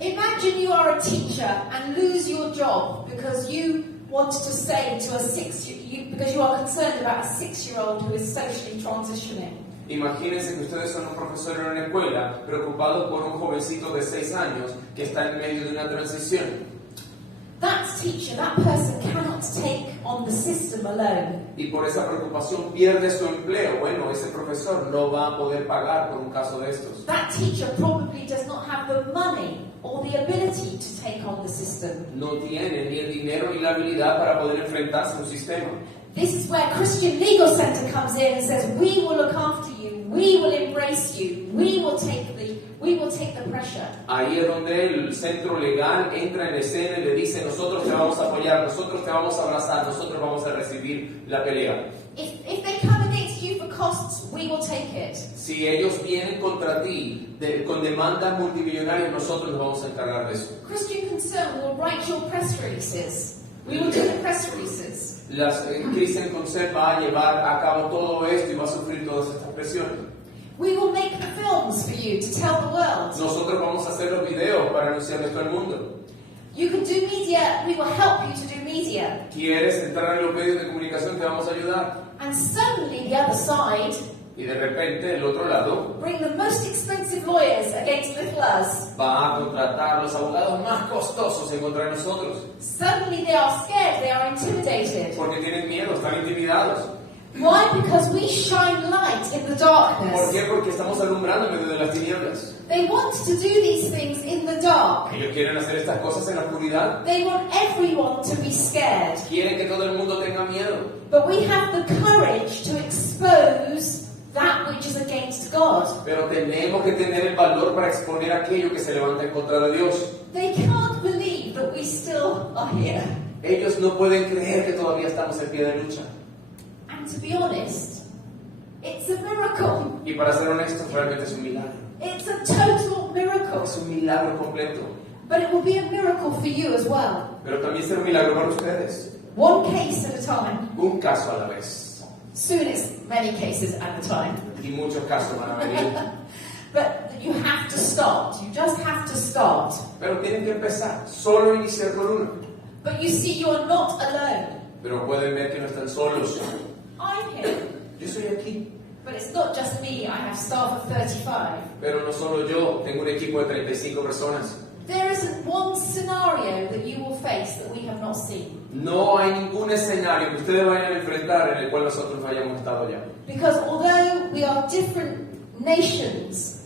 Imagine you are a teacher and lose your job because you wanted to say to because you are concerned about a 6-year-old who is socially transitioning. Imagínense que ustedes son un profesor en una escuela preocupados por un jovencito de 6 años que está en medio de una transición. That teacher, that person cannot take on the system alone. Y por esa preocupación pierde su empleo. Bueno, ese profesor no va a poder pagar por un caso de estos. That teacher probably does not have the money or the ability to take on the system. No tiene ni el dinero ni la habilidad para poder enfrentarse a un sistema. This is where Christian Legal Center comes in and says, we will look after you, we will embrace you, we will take the pressure. Ahí es donde el centro legal entra en escena y le dice, nosotros te vamos a apoyar, nosotros te vamos a abrazar, nosotros vamos a recibir la pelea. If they come against you for costs, we will take it. Si ellos vienen contra ti con demandas multimillonarias, nosotros nos vamos a encargar de eso. Christian Concern will write your press releases. We will do the press releases. Cristian Concern va a llevar a cabo todo esto y va a sufrir todas estas presiones. We will make the films for you to tell the world. Nosotros vamos a hacer los videos para anunciar esto al mundo. You can do media, we will help you to do media. ¿Quieres entrar en los medios de comunicación? Te vamos a ayudar. And suddenly the other side, y de repente el otro lado, bring the most expensive lawyers against little us. Va a contratar los abogados más costosos en contra de nosotros. Suddenly they are scared, they are intimidated. Porque tienen miedo, están intimidados. Why? Because we shine light in the darkness. ¿Por qué? Porque estamos alumbrando en medio de las tinieblas. They want to do these things in the dark. Ellos quieren hacer estas cosas en la oscuridad. They want everyone to be scared. Quieren que todo el mundo tenga miedo. But we have the courage to expose that which is against God. Pero tenemos que tener el valor para exponer aquello que se levanta en contra de Dios. They can't believe that we still are here. Ellos no pueden creer que todavía estamos en pie de lucha. And to be honest, it's a miracle. Y para ser honestos, realmente es un milagro. It's a total miracle. Es un milagro completo. But it will be a miracle for you as well. Pero también será un milagro para ustedes. One case at a time. Un caso a la vez. Soon it's many cases at a time. Y muchos casos van a venir. But you have to start. You just have to start. Pero tienen que empezar. Solo iniciar con uno. But you see, you are not alone. Pero pueden ver que no están solos. I'm here. Yo estoy aquí. But it's not just me. I have staff of 35. Pero no solo yo. Tengo un equipo de 35 personas. There isn't one scenario that you will face that we have not seen. No hay ningún escenario que ustedes vayan a enfrentar en el cual nosotros no hayamos estado ya. Because although we are different nations,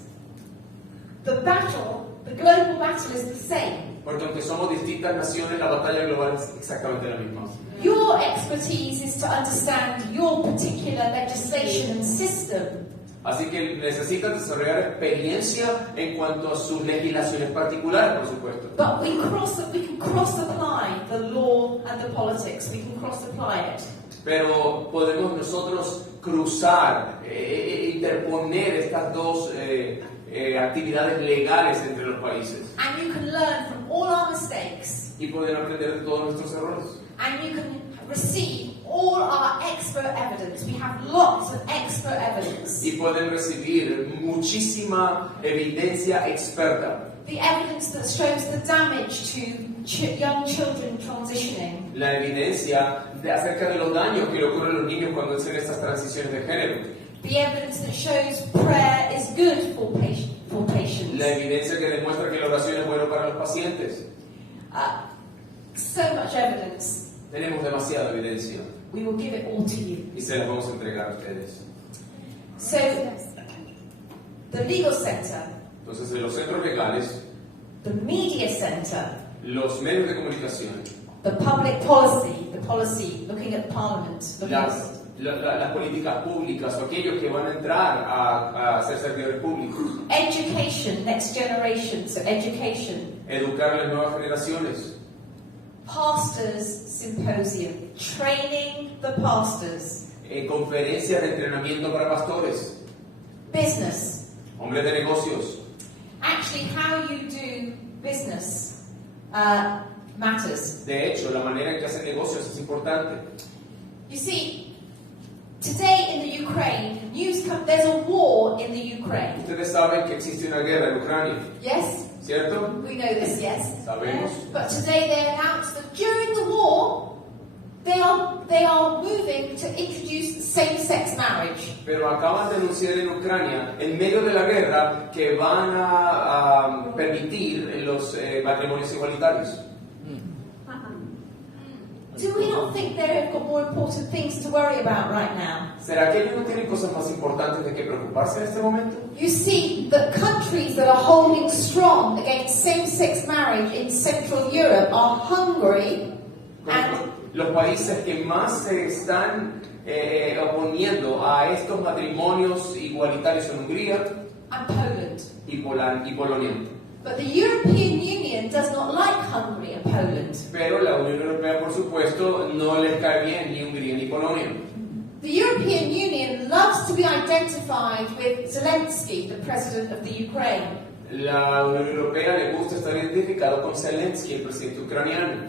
the global battle is the same. Porque aunque somos distintas naciones, la batalla global es exactamente la misma. Your expertise is to understand your particular legislation and system. Así que necesitan desarrollar experiencia en cuanto a sus legislaciones particulares, por supuesto. But we can cross-apply the law and the politics. We can cross-apply it. Pero podemos nosotros cruzar, interponer estas dos actividades legales entre los países. And you can learn from all our mistakes. Y poder aprender de todos nuestros errores. And you can receive all our expert evidence. We have lots of expert evidence. Y pueden recibir muchísima evidencia experta. The evidence that shows the damage to young children transitioning. La evidencia acerca de los daños que le ocurren a los niños cuando hacen estas transiciones de género. The evidence that shows prayer is good for patients. La evidencia que demuestra que la oración es buena para los pacientes. So much evidence. Tenemos demasiada evidencia. We will give it all to you. Y se las vamos a entregar a ustedes. So, the legal center, Entonces, de los centros legales, the media center, los medios de comunicación, the public policy, looking at parliament, las políticas públicas o aquellos que van a entrar a ser servidores públicos. Education, next generation, so education. Educar a las nuevas generaciones. Pastors Symposium, training the pastors. Conferencias de entrenamiento para pastores. Business. Hombres de negocios. Actually, how you do business matters. De hecho, la manera en que hacen negocios es importante. You see, today in the Ukraine, there's a war in the Ukraine. Ustedes saben que existe una guerra en Ucrania. Yes? ¿cierto? We know this, yes. Sabemos. But today they announced that during the war, they are moving to introduce same-sex marriage. Pero acaban de anunciar en Ucrania, en medio de la guerra, que van a permitir los matrimonios igualitarios. Do we not think they've got more important things to worry about right now? ¿Será que ellos no tienen cosas más importantes de que preocuparse en este momento? You see, the countries that are holding strong against same-sex marriage in Central Europe are Hungary and Los países que más se están oponiendo a estos matrimonios igualitarios son Hungría Poland. y Polonia. But the European Union does not like Hungary and Poland. Pero la Unión Europea, por supuesto, no les cae bien ni Hungría ni Polonia. The European Union loves to be identified with Zelensky, the president of the Ukraine. La Unión Europea le gusta estar identificado con Zelensky, el presidente ucraniano.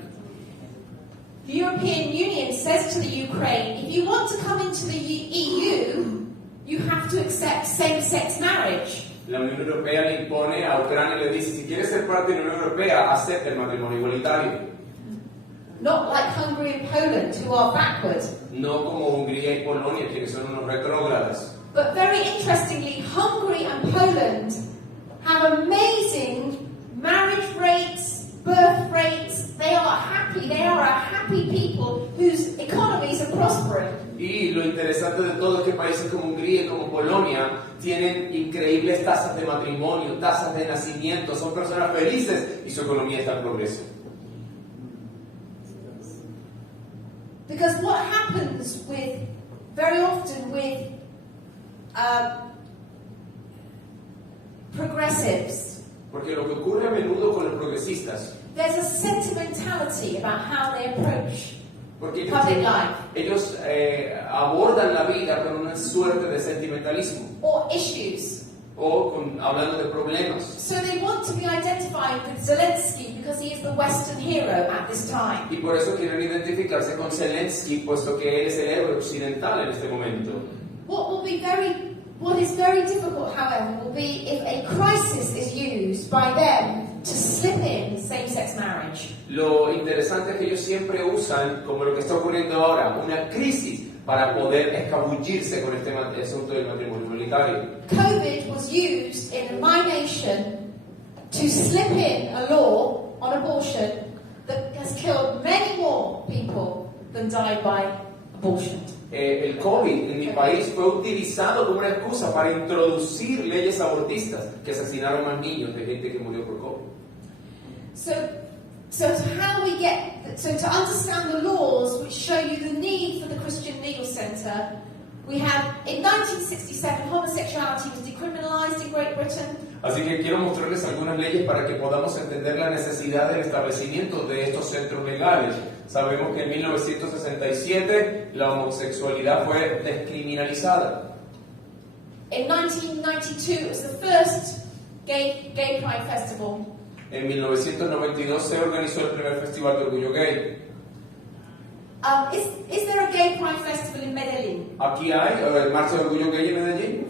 The European Union says to the Ukraine, if you want to come into the EU, you have to accept same-sex marriage. La Unión Europea le impone a Ucrania y le dice, si quieres ser parte de la Unión Europea, acepta el matrimonio igualitario. Not like Hungary and Poland, who are backward. No como Hungría y Polonia, quienes son unos retrógradas. But very interestingly, Hungary and Poland have amazing marriage rates, birth rates. They are happy. They are a happy people whose economies are prospering. Y lo interesante de todo es que países como Hungría y como Polonia tienen increíbles tasas de matrimonio, tasas de nacimiento, son personas felices y su economía está en progreso. Because what happens very often with progressives, Porque lo que ocurre a menudo con los progresistas, there's a sentimentality about how they approach porque public life ellos abordan la vida con una suerte de sentimentalismo or issues. o hablando de problemas. So they want to be identified with Zelensky because he is the Western hero at this time. Y por eso quieren identificarse con Zelensky, puesto que él es el héroe occidental en este momento. What is very difficult, however, will be if a crisis is used by them to slip in same-sex marriage. Lo interesante es que ellos siempre usan, como lo que está ocurriendo ahora, una crisis para poder escabullirse con este asunto del matrimonio igualitario. COVID was used in my nation to slip in a law on abortion that has killed many more people than died by abortion. El COVID en mi país fue utilizado como una excusa para introducir leyes abortistas que asesinaron más niños de gente que murió por COVID. So to understand the laws which show you the need for the Christian Legal Centre, we have, in 1967, homosexuality was decriminalised in Great Britain. Así que quiero mostrarles algunas leyes para que podamos entender la necesidad del establecimiento de estos centros legales. Sabemos que en 1967 la homosexualidad fue descriminalizada. In 1992, it was the first gay pride festival. En 1992 se organizó el primer festival de orgullo gay. Is there a gay pride festival in Medellín? Aquí hay el marzo de orgullo gay en Medellín.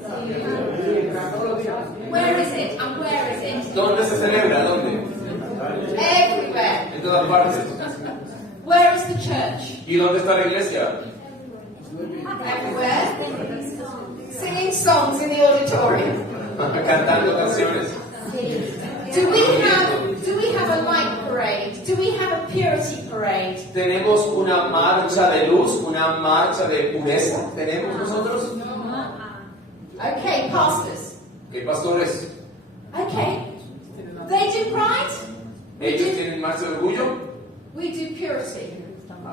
Where is it? And where is it? ¿Dónde se celebra? ¿Dónde? Everywhere. En todas partes. Where is the church? ¿Y dónde está la iglesia? Everywhere. Singing songs in the auditorium. Cantando canciones. Do we have a light parade? Do we have a purity parade? ¿Tenemos una marcha de luz, una marcha de pureza? ¿Tenemos nosotros? Okay, pastors. ¿Qué pastores? Okay. They do pride? ¿Ellos tienen marcha de orgullo? We do purity.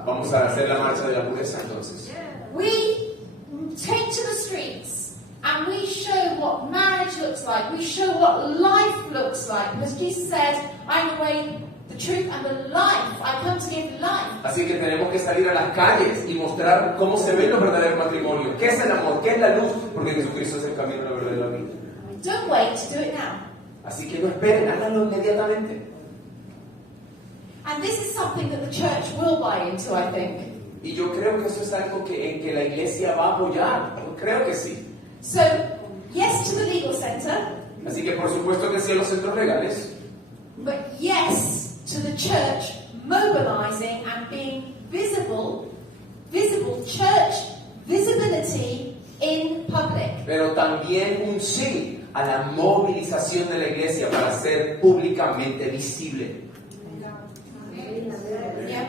Vamos a hacer la marcha de la pureza entonces. We take to the streets and we show what marriage looks like. We show what life looks like. Because Jesus said, I am the way, the truth and the life. I come to give life. Así que tenemos que salir a las calles y mostrar cómo se ven los verdaderos matrimonios. ¿Qué es el amor? ¿Qué es la luz? Porque Jesucristo es el camino, la verdad y la vida. Don't wait, do it now. Así que no esperen, háganlo inmediatamente. And this is something that the church will buy into, I think. Y yo creo que eso es algo en que la iglesia va a apoyar. Yo creo que sí. So, yes to the legal center. Así que por supuesto que sí a los centros legales. but yes to the church mobilizing and being visible church visibility in public. Pero también un sí a la movilización de la iglesia para ser públicamente visible. Yeah.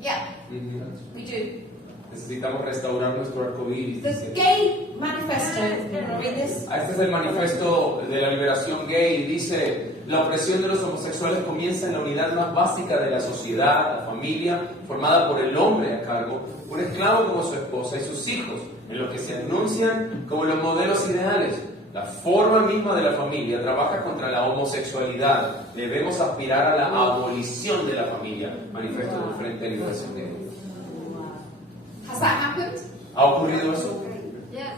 Yeah, Ujú. we do. Necesitamos restaurar nuestro arcoíris. The gay manifesto, read this. Este es el manifiesto de la liberación gay. Dice: la opresión de los homosexuales comienza en la unidad más básica de la sociedad, la familia, formada por el hombre a cargo, un esclavo como su esposa y sus hijos, en lo que se anuncian como los modelos ideales. La forma misma de la familia trabaja contra la homosexualidad. Debemos aspirar a la abolición de la familia. Manifiesto del Frente de Liberación Gay. Has that happened? ¿Ha ocurrido eso? Yeah.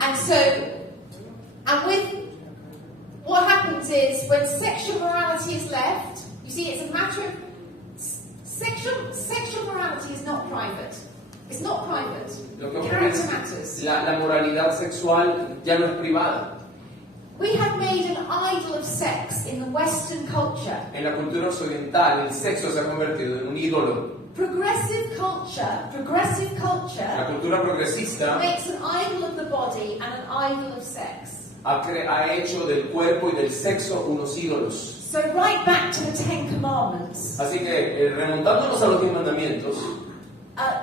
And so, and with what happens is when sexual morality is left, you see, it's a matter of sexual morality is not private. It's not private. Lo que ocurre Character es matters. la moralidad sexual ya no es privada. We have made an idol of sex in the Western culture. En la cultura occidental, el sexo se ha convertido en un ídolo. Progressive culture La cultura progresista makes an idol of the body and an idol of sex. ha hecho del cuerpo y del sexo unos ídolos. So right back to the Ten Commandments, Así que, remontándonos a los 10 mandamientos,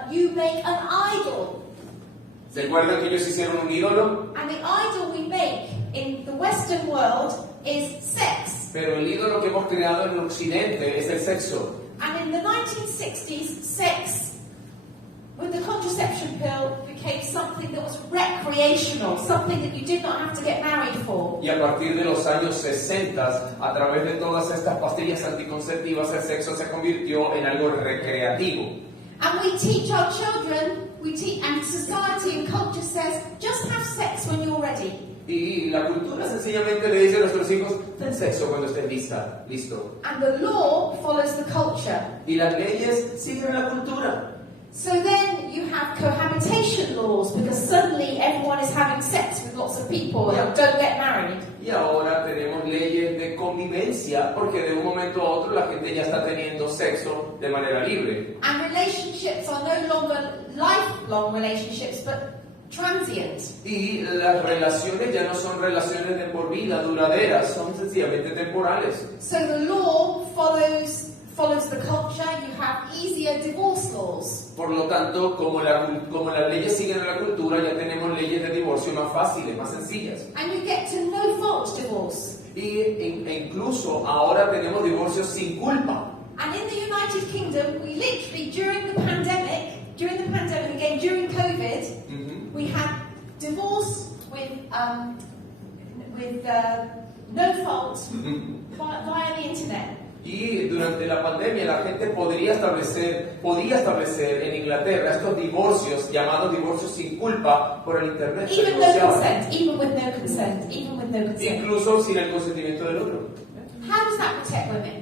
you make an idol. ¿se acuerdan que ellos hicieron un ídolo? And the idol we make in the Western world is sex. Pero el ídolo que hemos creado en el occidente es el sexo. And in the 1960s, sex with the contraception pill became something that was recreational, something that you did not have to get married for. Y a partir de los años 60, a través de todas estas pastillas anticonceptivas, el sexo se convirtió en algo recreativo. And we teach our children, and society and culture says, just have sex when you're ready. Y la cultura sencillamente le dice a nuestros hijos: ten sexo cuando estés listo. And the law follows the culture. Y las leyes siguen la cultura. So then you have cohabitation laws because suddenly everyone is having sex with lots of people and don't get married. Y ahora tenemos leyes de convivencia porque de un momento a otro la gente ya está teniendo sexo de manera libre. And relationships are no longer lifelong relationships but transient. Y las relaciones ya no son relaciones de por vida, duraderas, son sencillamente temporales. So the law follows the culture. You have easier divorce laws. Por lo tanto, como las leyes siguen a la cultura, ya tenemos leyes de divorcio más fáciles, más sencillas. And you get to no fault divorce. E incluso ahora tenemos divorcios sin culpa. And in the United Kingdom, we literally during the pandemic again during COVID, we had divorce with no fault via the internet. Y durante la pandemia la gente podía establecer en Inglaterra estos divorcios llamados divorcios sin culpa por el internet. Even with no consent. Incluso sin el consentimiento del otro. How does that protect women?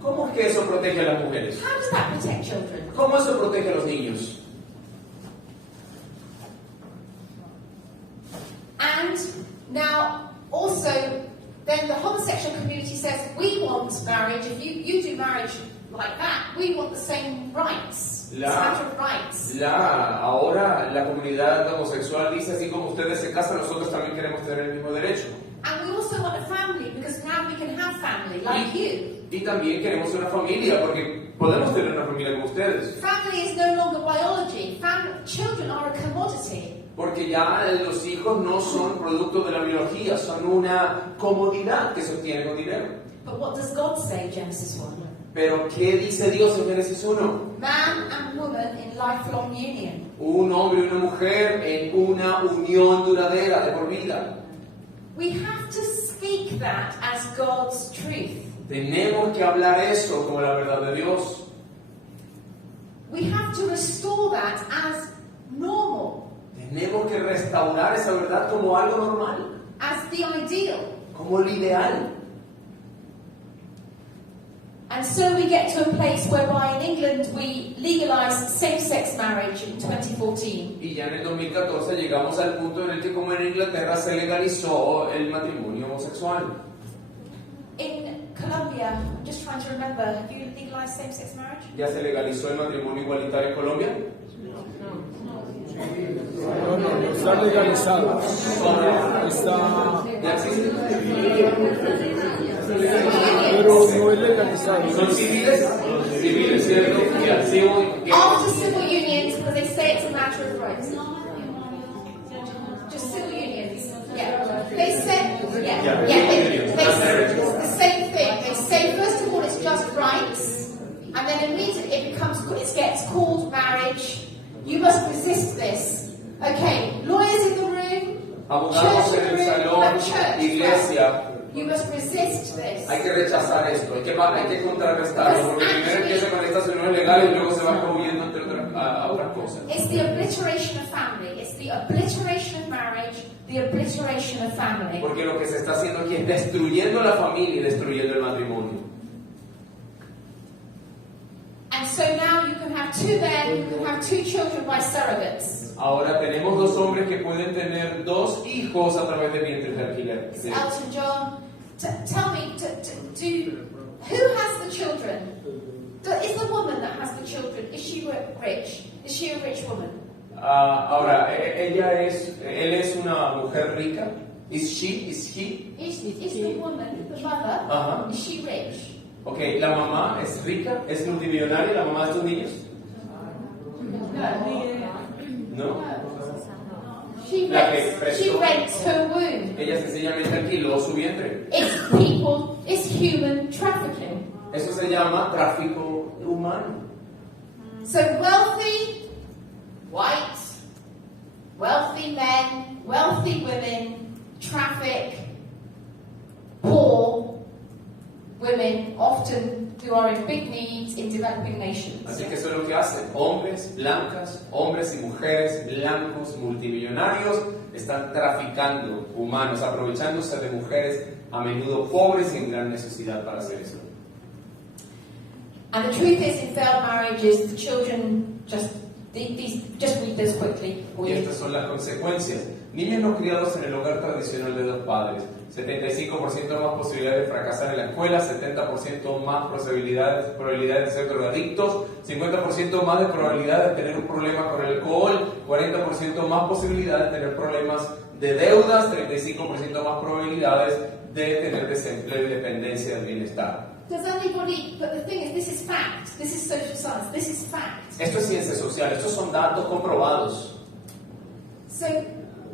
¿Cómo es que eso protege a las mujeres? How does that protect children? ¿Cómo eso protege a los niños? And now also then the homosexual community says we want marriage. If you do marriage like that, we want the same rights. It's a matter of rights. Ahora la comunidad homosexual dice: así como ustedes se casan, nosotros también queremos tener el mismo derecho. And we also want a family because now we can have family like you. Y también queremos una familia porque podemos tener una familia como ustedes. Family is no longer biology. Children are a commodity. Porque ya los hijos no son producto de la biología, son una comodidad que se obtiene con dinero. But what does God say, Genesis 1? Pero ¿qué dice Dios en Génesis 1? Man and woman in lifelong union. Un hombre y una mujer en una unión duradera de por vida. We have to speak that as God's truth. Tenemos que hablar eso como la verdad de Dios. We have to restore that as normal. Tenemos que restaurar esa verdad como algo normal. As the ideal. Como el ideal. And so we get to a place whereby in England we legalized same-sex marriage in 2014. Y ya en el 2014 llegamos al punto en el que, como en Inglaterra, se legalizó el matrimonio homosexual. In Colombia, I'm just trying to remember, have you legalized same-sex marriage? ¿Ya se legalizó el matrimonio igualitario en Colombia? No, está legalizado. ¿Ya existe? Pero no es legalizado. ¿Son civiles? Civiles, ¿cierto? Ya, After civil unions, because they say it's a matter of rights. Just civil unions. Yeah. They say, it's the same thing. They say, first of all, it's just rights, and then immediately it gets called marriage. You must resist this. Okay, lawyers in the room, Abogados church en in el the room, salón, church. iglesia. You must resist this. Hay que rechazar esto, hay que contrarrestarlo, porque primero empieza con estas uniones legales y luego se va corriendo entre otras cosas. It's the obliteration of family. It's the obliteration of marriage, the obliteration of family. Porque lo que se está haciendo aquí es destruyendo la familia y destruyendo el matrimonio. And so now you can have two men who have two children by surrogates. Ahora tenemos dos hombres que pueden tener dos hijos a través de vientres de alquiler. It's Elton John. Tell me, who has the children? Is the woman that has the children, is she rich? Is she a rich woman? Ahora, él es una mujer rica. Is he? Is the woman, the mother, is she rich? Okay, la mamá es rica, es multimillonaria, la mamá de estos niños. No. She rents her womb. Ella sencillamente alquiló su vientre. It's human trafficking. Eso se llama tráfico humano. So wealthy men, wealthy women traffic poor women, often who are in big needs in developing nations. Así que eso es lo que hacen. Hombres y mujeres blancos multimillonarios están traficando humanos, aprovechándose de mujeres a menudo pobres y en gran necesidad para hacer eso. And the truth is, in failed marriages, the children just read this quickly. Y estas son las consecuencias. Niños no criados en el hogar tradicional de dos padres. 75% más posibilidades de fracasar en la escuela, 70% más probabilidades de ser drogadictos, 50% más de probabilidades de tener un problema con el alcohol, 40% más posibilidades de tener problemas de deudas, 35% más probabilidades de tener desempleo y dependencia del bienestar. Does anybody, but the thing is, this is fact, this is social science, this is fact. Esto es ciencia social, estos son datos comprobados. So,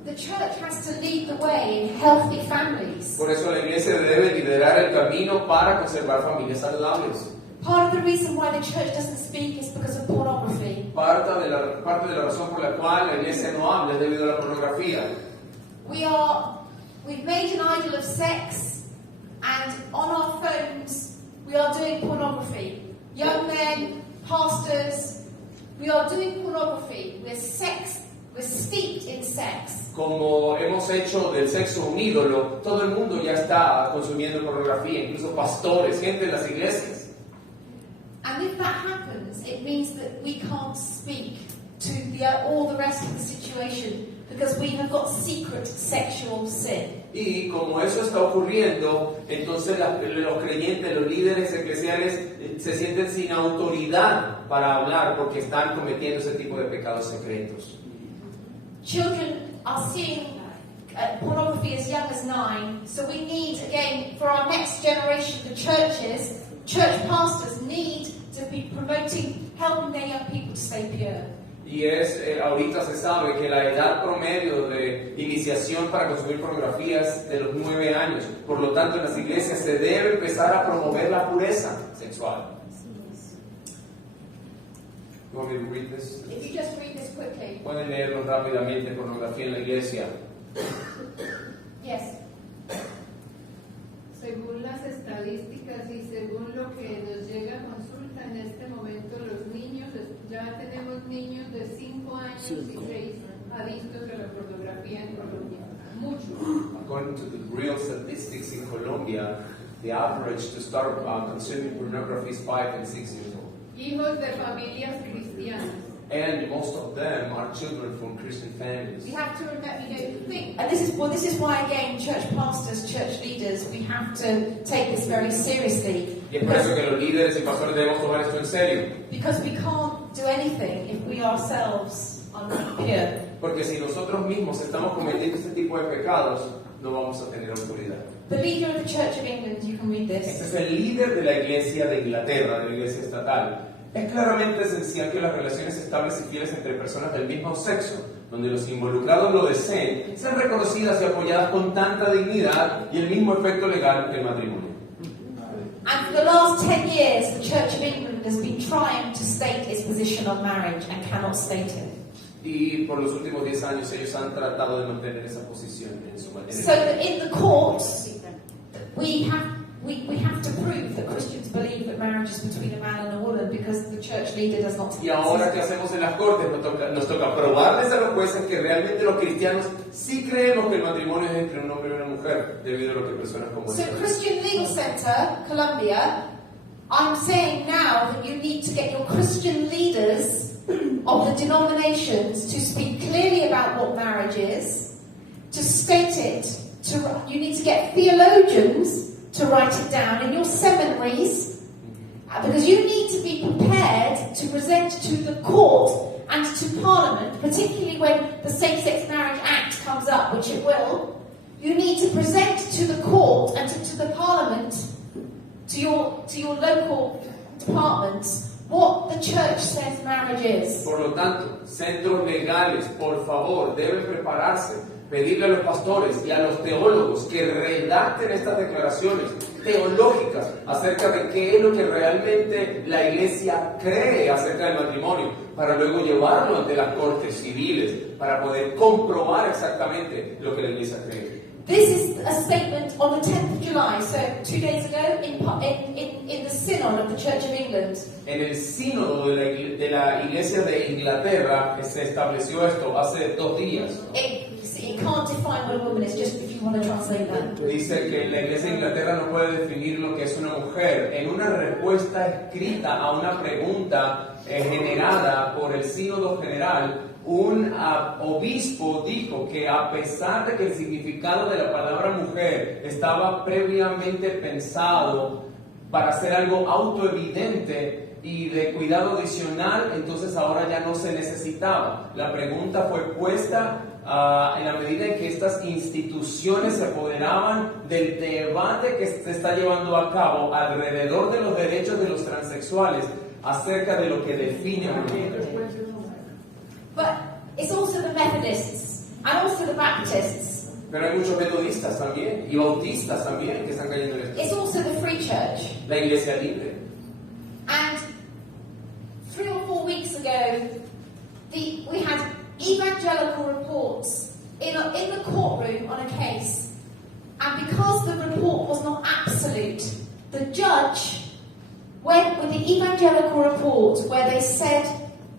the church has to lead the way in healthy families. Por eso la iglesia debe liderar el camino para conservar familias saludables. Part of the reason why the church doesn't speak is because of pornography. Parte de la razón por la cual la iglesia no habla es debido a la pornografía. We've made an idol of sex, and on our phones we are doing pornography. Young men, pastors, we are doing pornography. We're steeped in sex. Como hemos hecho del sexo un ídolo, todo el mundo ya está consumiendo pornografía, incluso pastores, gente de las iglesias. And if that happens, it means that we can't speak to all the rest of the situation because we have got secret sexual sin. Y como eso está ocurriendo, entonces los creyentes, los líderes eclesiales se sienten sin autoridad para hablar porque están cometiendo ese tipo de pecados secretos. Children are seeing pornography as young as 9, so we need, again, for our next generation, the churches, church pastors need to be promoting, helping their young people to stay pure. Y ahorita se sabe que la edad promedio de iniciación para consumir pornografía es de los 9 años. Por lo tanto, en las iglesias se debe empezar a promover la pureza sexual. You want me to read this? If you just read this quickly. Pueden leerlo rápidamente, pornografía en la iglesia. Yes. Según las estadísticas y según lo que nos llega a consulta en este momento, los niños, ya tenemos niños de 5 años y 6 adictos a la pornografía en Colombia. Muchos. According to the real statistics in Colombia, The average to start consuming pornography is 5 and 6 years old. Hijos de familias cristianas. And most of them are children from Christian families. We have to think, and this is why again, church pastors, church leaders, we have to take this very seriously. Y es por eso que los líderes y pastores debemos tomar esto en serio. Because we can't do anything if we ourselves are not pure. Porque si nosotros mismos estamos cometiendo este tipo de pecados, no vamos a tener autoridad. The leader of the Church of England, you can read Este this. es el líder de la iglesia de Inglaterra, de la iglesia estatal. Es claramente esencial que las relaciones estables y fieles entre personas del mismo sexo, donde los involucrados lo deseen, sean reconocidas y apoyadas con tanta dignidad y el mismo efecto legal que el matrimonio. And for the last 10 years, the Church of England has been trying to state its position on marriage and cannot state it. Y por los últimos 10 años ellos han tratado de mantener esa posición en su materia. So that in the courts, we have to prove that Christians believe that marriage is between a man and a woman because the church leader does not. Y ahora, ¿qué hacemos en las cortes? Nos toca probarles a los jueces que realmente los cristianos sí creemos que el matrimonio es entre un hombre y una mujer, debido a lo que personas como So esta. Christian Legal Center, Colombia, I'm saying now that you need to get your Christian leaders of the denominations to speak clearly about what marriage is, to state it. You need to get theologians to write it down in your seminaries, because you need to be prepared to present to the court and to Parliament, particularly when the Same-Sex Marriage Act comes up, which it will. You need to present to the court and to the Parliament, to your local departments, what the church says marriage is. Por lo tanto, centros legales, por favor, deben prepararse, pedirle a los pastores y a los teólogos que redacten estas declaraciones teológicas acerca de qué es lo que realmente la iglesia cree acerca del matrimonio, para luego llevarlo ante las cortes civiles, para poder comprobar exactamente lo que la iglesia cree. This is a statement on the 10th of July, so 2 days ago, in the Synod of the Church of England. En el sínodo de la iglesia de Inglaterra que se estableció esto hace 2 días. It can't define what a woman is, just if you want to translate that. Dice que la iglesia de Inglaterra no puede definir lo que es una mujer. En una respuesta escrita a una pregunta generada por el sínodo general, un obispo dijo que a pesar de que el significado de la palabra mujer estaba previamente pensado para ser algo autoevidente y de cuidado adicional, entonces ahora ya no se necesitaba. La pregunta fue puesta en la medida en que estas instituciones se apoderaban del debate que se está llevando a cabo alrededor de los derechos de los transexuales acerca de lo que define a una mujer. But it's also the Methodists and also the Baptists. Pero hay muchos metodistas también y bautistas también que están cayendo en esto. It's also the Free Church. La iglesia libre. And 3 or 4 weeks ago, we had evangelical reports in the courtroom on a case, and because the report was not absolute, the judge went with the evangelical report where they said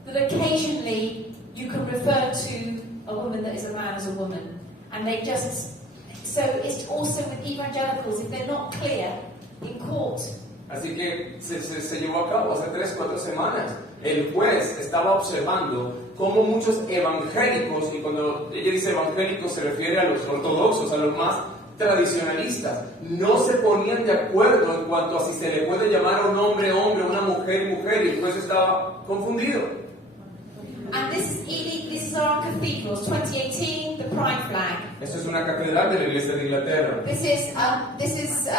that occasionally you can refer to a woman that is a man as a woman, and they just, so it's also with evangelicals, if they're not clear in court. Así que se llevó a cabo hace 3-4 semanas. El juez estaba observando cómo muchos evangélicos, y cuando ella dice evangélicos se refiere a los ortodoxos, a los más tradicionalistas, no se ponían de acuerdo en cuanto a si se le puede llamar a un hombre, hombre, una mujer, mujer, y el juez estaba confundido. And this is our cathedral, 2018, the Pride flag. Esto es una catedral de la iglesia de Inglaterra. This is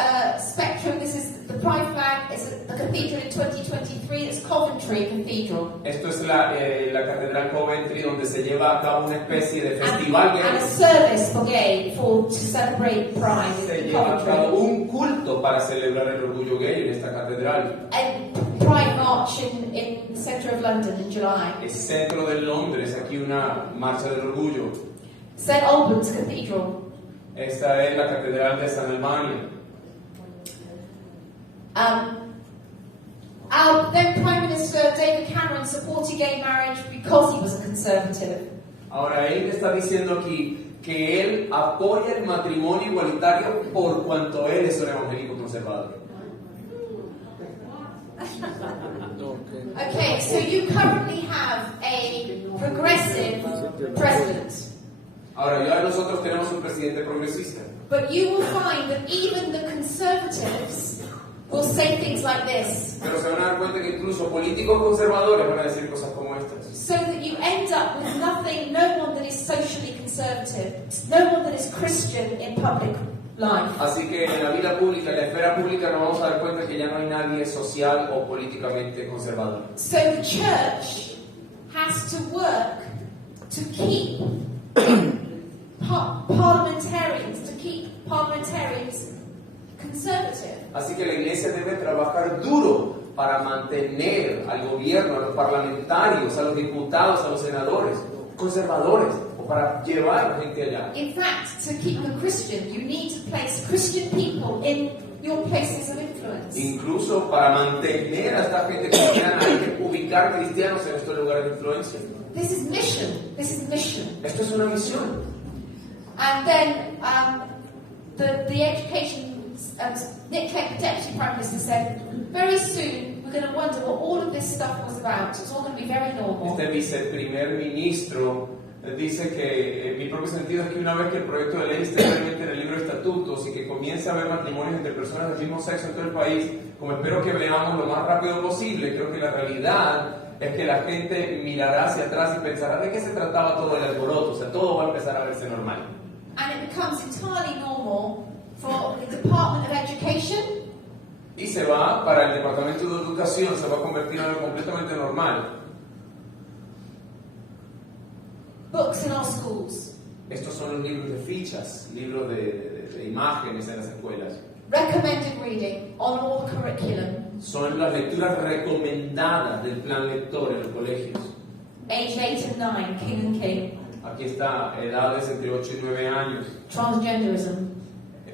Spectrum. This is the Pride flag. It's the cathedral in 2023. It's Coventry Cathedral. Esto es la catedral Coventry, donde se lleva a cabo una especie de festival And a gay. service for gay to celebrate Pride Se in lleva a cabo Coventry. un culto para celebrar el orgullo gay en esta catedral. And Pride March in the centre of London in July. Es centro de Londres, aquí una marcha del orgullo. St Albans Cathedral. Esta es la catedral de San Albania. Our then Prime Minister David Cameron supported gay marriage because he was a conservative. Ahora él está diciendo aquí que él apoya el matrimonio igualitario por cuanto él es un evangélico conservador. Okay, so you currently have a progressive president. Ahora, ya nosotros tenemos un presidente progresista. But you will find that even the conservatives will say things like this. Pero se van a dar cuenta que incluso políticos conservadores van a decir cosas como estas. So that you end up with nothing, no one that is socially conservative, no one that is Christian in public life. Así que en la vida pública, en la esfera pública, nos vamos a dar cuenta que ya no hay nadie social o políticamente conservador. So the church has to work to keep parliamentarians conservative. Así que la iglesia debe trabajar duro para mantener al gobierno, a los parlamentarios, a los diputados, a los senadores conservadores, o para llevar a la gente allá. In fact, to keep them Christian, you need to place Christian people in your places of influence. Incluso para mantener a esta gente cristiana hay que ubicar cristianos en estos lugares de influencia. This is mission. This is mission. Esto es una misión. And then the education, Nick Clegg, the Deputy Prime Minister, said, very soon we're going to wonder what all of this stuff was about. It's all going to be very normal. Este viceprimer ministro dice que mi propio sentido es que una vez que el proyecto de ley esté realmente en el libro de estatutos y que comience a haber matrimonios entre personas del mismo sexo en todo el país, como espero que veamos lo más rápido posible, creo que la realidad es que la gente mirará hacia atrás y pensará de qué se trataba todo el alboroto, o sea, todo va a empezar a verse normal. And it becomes entirely normal for the Department of Education. Y se va, para el Departamento de Educación, se va a convertir en algo completamente normal. Books in our schools. Estos son los libros de fichas, libros de imágenes en las escuelas. Recommended reading on all curriculum. Son las lecturas recomendadas del plan lector en los colegios. Age 8 and 9, king and king. Aquí está, edades entre 8 y 9 años. Transgenderism.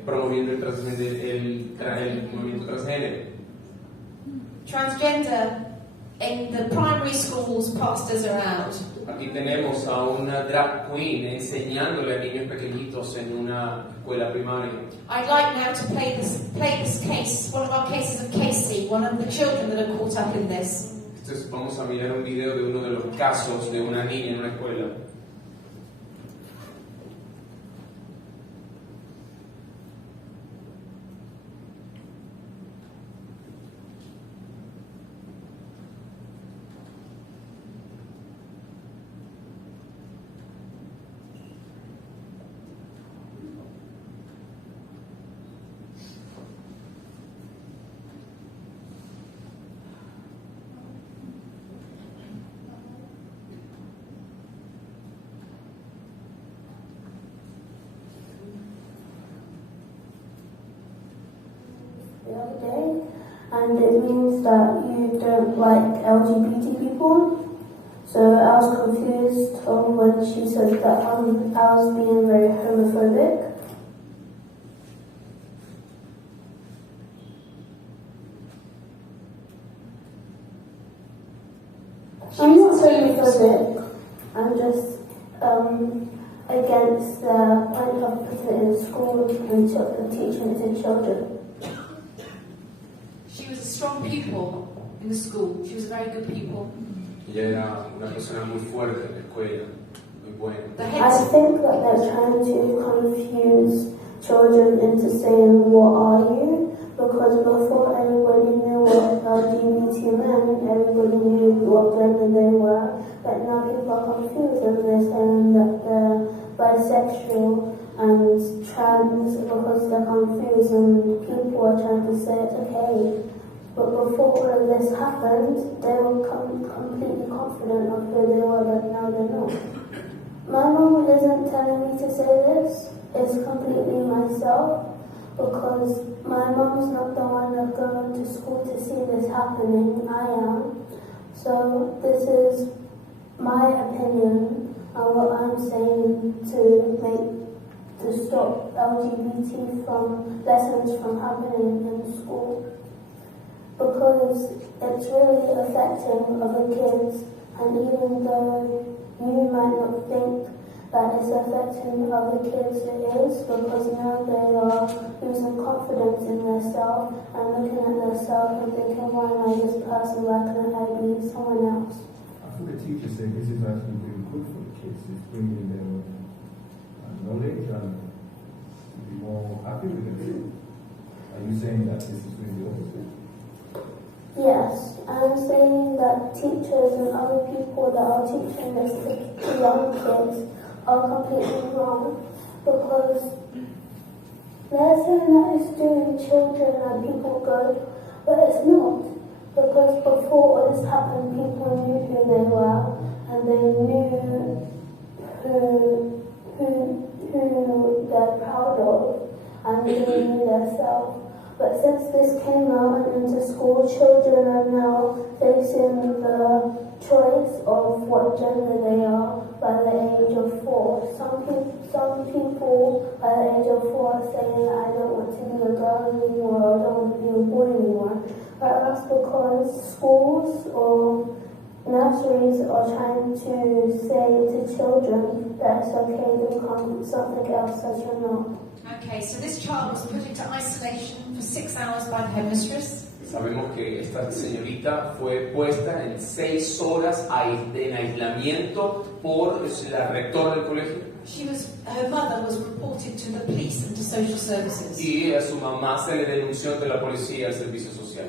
Promoviendo el movimiento transgénero. Transgender, in the primary schools, pastors are out. Aquí tenemos a una drag queen enseñándole a niños pequeñitos en una escuela primaria. I'd like now to play this case, one of our cases of Casey, one of the children that are caught up in this. Entonces vamos a mirar un video de uno de los casos de una niña en una escuela. The other day, and it means that you don't like LGBT people. So I was confused when she said that I was being very homophobic. I'm not homophobic. I'm just against the point of putting it in school and teaching it to children. She was a strong pupil in the school. She was a very good pupil. Ella era una persona muy fuerte en la escuela, muy buena. I think that they're trying to confuse children into saying, what are you? Because before everybody knew what LGBT meant, everybody knew what gender they were, but now people are confused and they're saying that they're bisexual and trans because they're confused and people are trying to say it's okay. But before all of this happened, they were completely confident of who they were, but now they're not. My mom isn't telling me to say this, it's completely myself, because my mom's not the one that's going to school to see this happening, I am. So this is my opinion and what I'm saying to stop LGBT lessons from happening in school. Because it's really affecting other kids, and even though you might not think that it's affecting other kids. It is because now they are losing confidence in themselves and looking at themselves and thinking, why am I this person? Why can't I be someone else? I think the teacher said this is actually really good for the kids. It's bringing them knowledge and to be more happy with it. Are you saying that this is really the opposite? Yes, I'm saying that teachers and other people that are teaching this to young kids are completely wrong because they're saying that it's doing children and people good, but it's not. Because before all this happened, people knew who they were and they knew who they're proud of and they knew themselves. But since this came out and into school, children are now facing the choice of what gender they are by the age of 4. Some people by the age of 4 are saying that I don't want to be a girl anymore or I don't want to be a boy anymore. But that's because schools or nurseries are trying to say to children that it's okay to become something else that you're not. Okay, so this child was put into isolation for 6 hours by the headmistress. Sabemos que esta señorita fue puesta en 6 horas en aislamiento por la rectora del colegio. Her mother was reported to the police and to social services. Y a su mamá se le denunció ante la policía y al servicio social.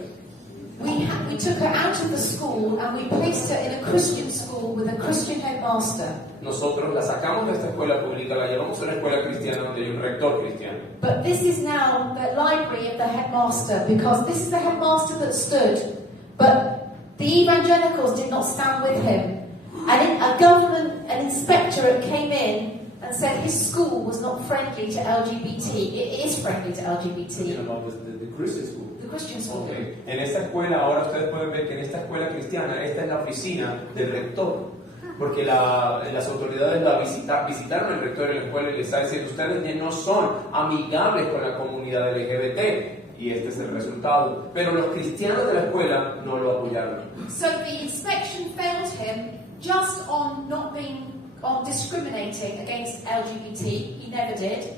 We took her out of the school and we placed her in a Christian school with a Christian headmaster. Nosotros la sacamos de esta escuela pública, la llevamos a una escuela cristiana donde hay un rector cristiano. But this is now the library of the headmaster because this is the headmaster that stood. But the evangelicals did not stand with him. And an inspectorate came in and said his school was not friendly to LGBT. It is friendly to LGBT. About the Christian school. Christian school. Okay. En esta escuela, ahora ustedes pueden ver que en esta escuela cristiana, esta es la oficina del rector, porque las autoridades visitaron al rector de la escuela y les está diciendo, ustedes no son amigables con la comunidad LGBT, y este es el resultado. Pero los cristianos de la escuela no lo apoyaron. So the inspection failed him just on not on discriminating against LGBT. He never did.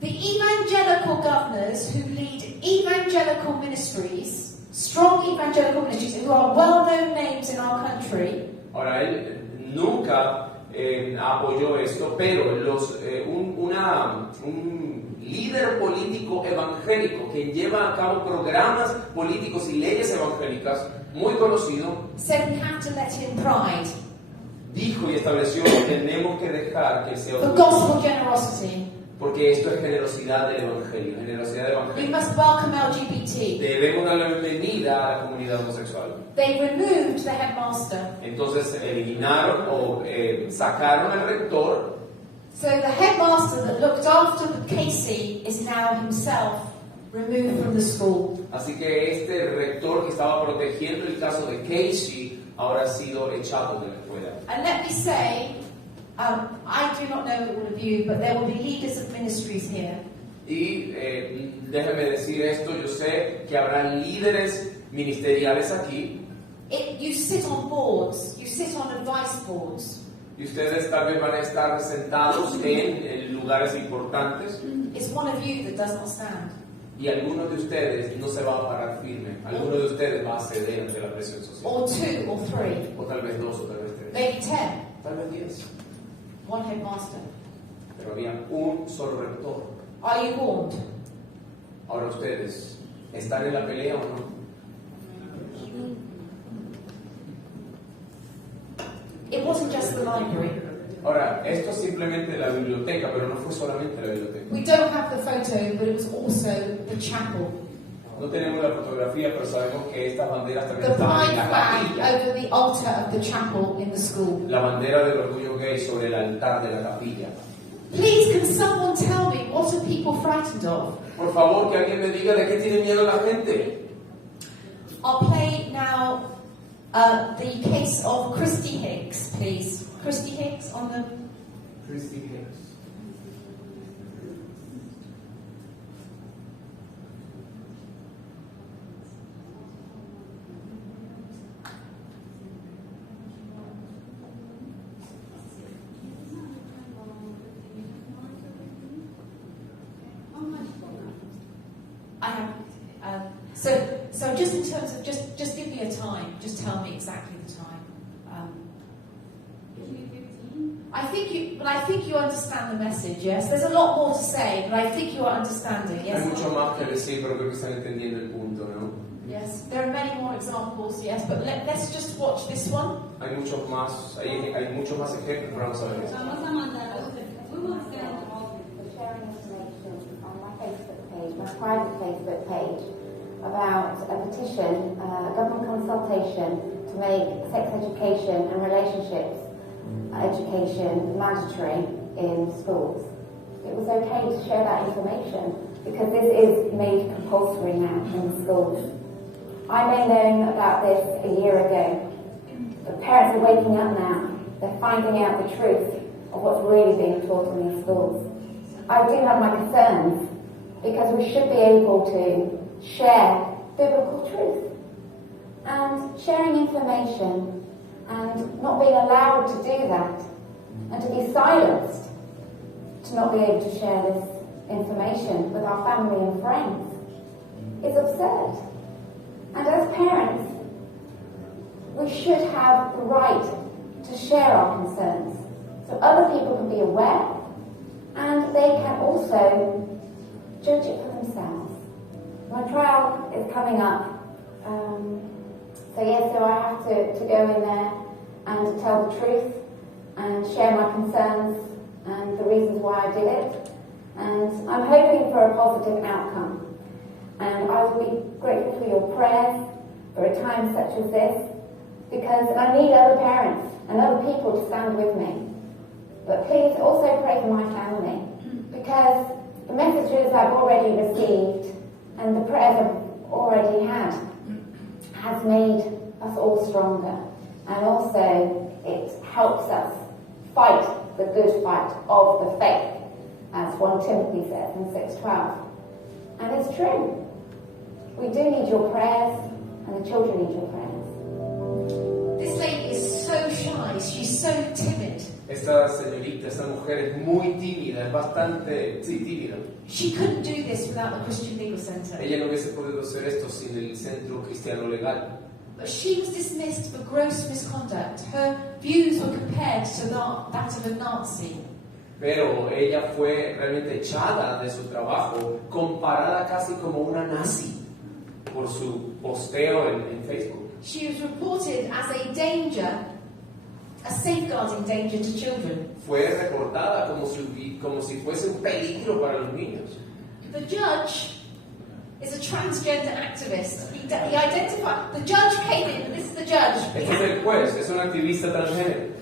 The evangelical governors who lead evangelical ministries, strong evangelical ministries, who are well-known names in our country. Ahora, él nunca apoyó esto, pero un líder político evangélico que lleva a cabo programas políticos y leyes evangélicas, muy conocido, said we have to let in pride. Dijo y estableció que tenemos que dejar que sea for gospel generosity. Porque esto es generosidad del evangelio, We must welcome LGBT. Debemos dar la bienvenida a la comunidad homosexual. They removed the headmaster. Entonces eliminaron o sacaron al rector. So the headmaster that looked after Casey is now himself removed from the school. Así que este rector que estaba protegiendo el caso de Casey ahora ha sido echado de la escuela. And let me say, I do not know all of you, but there will be leaders of ministries here. Y déjame decir esto, yo sé que habrá líderes ministeriales aquí. You sit on boards, you sit on advice boards. Y ustedes tal vez van a estar sentados en lugares importantes. It's one of you that does not stand. Y algunos de ustedes no se va a parar firme. Algunos de ustedes va a ceder ante la presión social. Or 2 or 3. O tal vez 2 o tal vez 3. Maybe 10. Tal vez 10. One headmaster. Pero había un solo rector. Are you warned? Ahora ustedes, ¿están en la pelea o no? It wasn't just the library. Ahora, esto es simplemente la biblioteca, pero no fue solamente la biblioteca. We don't have the photo, but it was also the chapel. No tenemos la fotografía, pero sabemos que estas banderas también The estaban en pride la flag capilla. over the altar of the chapel in the school. La bandera del orgullo gay sobre el altar de la capilla. Please, can someone tell me what are people frightened of? Por favor, que alguien me diga de qué tiene miedo la gente. I'll play now the case of Christy Hicks, please. Christy Hicks on the... Christy Hicks. I have. So just in terms of just give me a time. Just tell me exactly the time. I think you understand the message. Yes, there's a lot more to say, but I think you are understanding. Yes. Hay mucho más que decir, pero creo que están entendiendo el punto, ¿no? Yes, there are many more examples. Yes, but let's just watch this one. Hay muchos más ejemplos, pero vamos a ver esto. Vamos a mandar a los sharing information on my Facebook page, my private Facebook page, about a petition, a government consultation to make sex education and relationships education mandatory in schools. It was okay to share that information because this is made compulsory now in schools. I made known about this a year ago. The parents are waking up now. They're finding out the truth of what's really being taught in these schools. I do have my concerns because we should be able to share biblical truth. And sharing information and not being allowed to do that and to be silenced, to not be able to share this information with our family and friends is absurd. And as parents, we should have the right to share our concerns so other people can be aware and they can also judge it for themselves. My trial is coming up. So I have to go in there and to tell the truth and share my concerns and the reasons why I did it. And I'm hoping for a positive outcome. And I will be grateful for your prayers for a time such as this, because I need other parents and other people to stand with me. But please also pray for my family, because the messages I've already received and the prayers I've already had has made us all stronger, and also it helps us fight the good fight of the faith, as 1 Timothy says in 6:12. And it's true. We do need your prayers, and the children need your prayers. This lady is so shy. She's so timid. Esta señorita, esta mujer es muy tímida, es bastante, tímida. She couldn't do this without the Christian Legal Center. Ella no hubiese podido hacer esto sin el Centro Cristiano Legal. But she was dismissed for gross misconduct. Her views were compared to that of a Nazi. Pero ella fue realmente echada de su trabajo, comparada casi como una nazi por su posteo en Facebook. She was reported as a danger, a safeguarding danger to children. Fue reportada como si fuese un peligro para los niños. The judge is a transgender activist. He identified. The judge came in. This is the judge. Este es el juez, es un activista transgénero.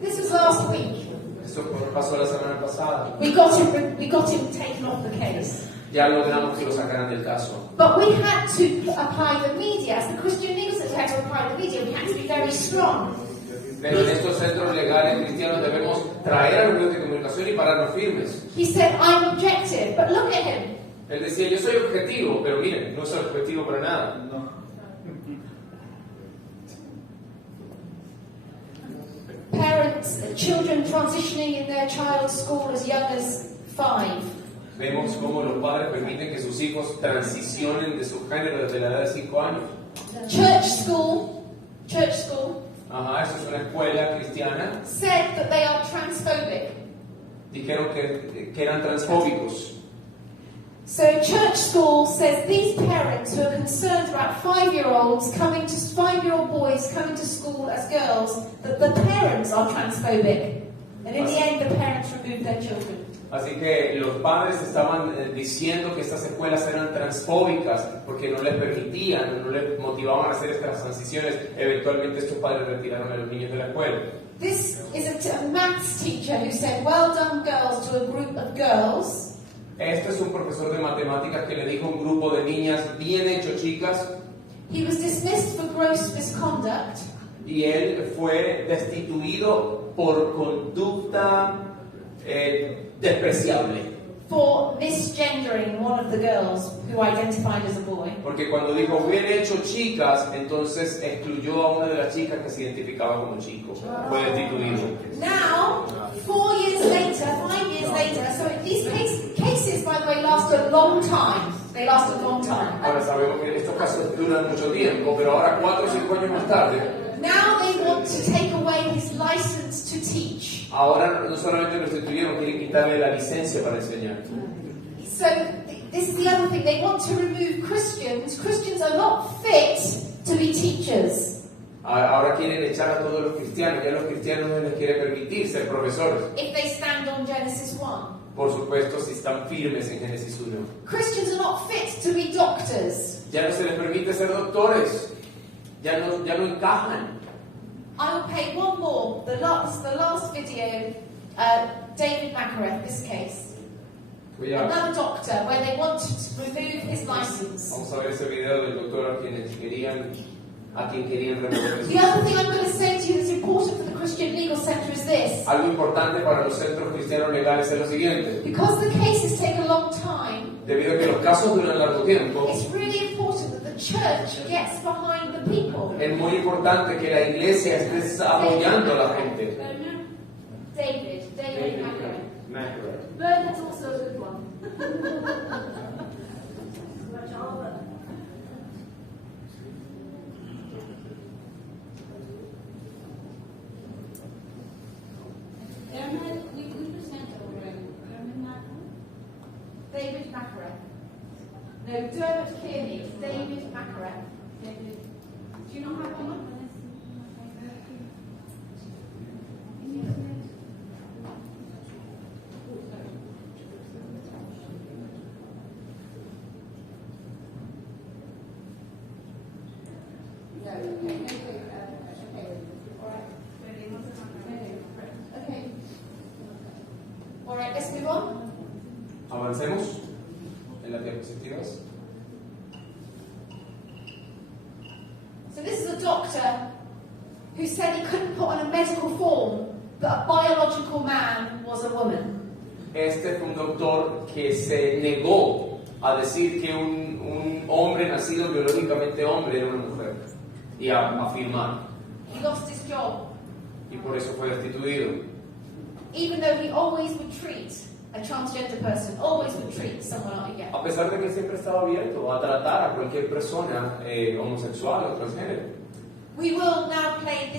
This was last week. Esto pasó la semana pasada. We got him taken off the case. Ya logramos que lo sacaran del caso. But we had to apply the media. As the Christian Legal Center had to apply the media, we had to be very strong. Pero en estos centros legales cristianos debemos traer a los medios de comunicación y pararnos firmes. He said, I'm objective, but look at him. Él decía, yo soy objetivo, pero miren, no soy objetivo para nada. Parents, children transitioning in their child's school as young as 5. Vemos cómo los padres permiten que sus hijos transicionen de su género desde la edad de 5 años. Church school, Ajá, eso es una escuela cristiana. said that they are transphobic. Dijeron que eran transfóbicos. So church school says these parents who are concerned about 5-year-old boys coming to school as girls, that the parents are transphobic. And in the end, the parents removed their children. Así que los padres estaban diciendo que estas escuelas eran transfóbicas porque no les permitían, no les motivaban a hacer estas transiciones. Eventualmente estos padres retiraron a los niños de la escuela. This is a maths teacher who said, well done girls, to a group of girls. Este es un profesor de matemáticas que le dijo a un grupo de niñas, bien hecho chicas. He was dismissed for gross misconduct. Y él fue destituido por conducta despreciable. For misgendering one of the girls who identified as a boy. Porque cuando dijo bien hecho chicas, entonces excluyó a una de las chicas que se identificaba como chico. Fue destituido. Now, 5 years later, long time. They last a long time. Ahora sabemos que estos casos duran mucho tiempo, pero ahora 4 o 5 años más tarde, Now they want to take away his license to teach. ahora no solamente lo destituyeron, quieren quitarle la licencia para enseñar. So this is the other thing. They want to remove Christians. Christians are not fit to be teachers. Ahora quieren echar a todos los cristianos, ya los cristianos no les quiere permitir ser profesores. If they stand on Genesis 1. Por supuesto, si están firmes en Génesis 1. Christians are not fit to be doctors. Ya no se les permite ser doctores. Ya no encajan. I will play one more. The last video, David Makareth, this case. Another doctor where they wanted to remove his license. Vamos a ver ese video del doctor a quien querían remover. The other thing I'm going to say to you that's important for the Christian Legal Center is this. Algo importante para los centros cristianos legales es lo siguiente. Because the cases take a long time, Debido a que los casos duran largo tiempo, it's really important that the church gets behind the people. es muy importante que la iglesia esté apoyando a la gente. David Makareth. Bernard's also a good one. David Makareth. No, Dermot Kearney. It's David Makareth. Do you not have one? Okay. All right, let's move on. Avancemos en las diapositivas. So this is a doctor who said he couldn't put on a medical form that a biological man was a woman. Este fue un doctor que se negó a decir que un hombre nacido biológicamente hombre era una mujer y a afirmar. He lost his job, Y por eso fue destituido. even though he always would treat a transgender person, always would treat someone like again. A pesar de que siempre estaba abierto a tratar a cualquier persona homosexual o transgénero. We will now play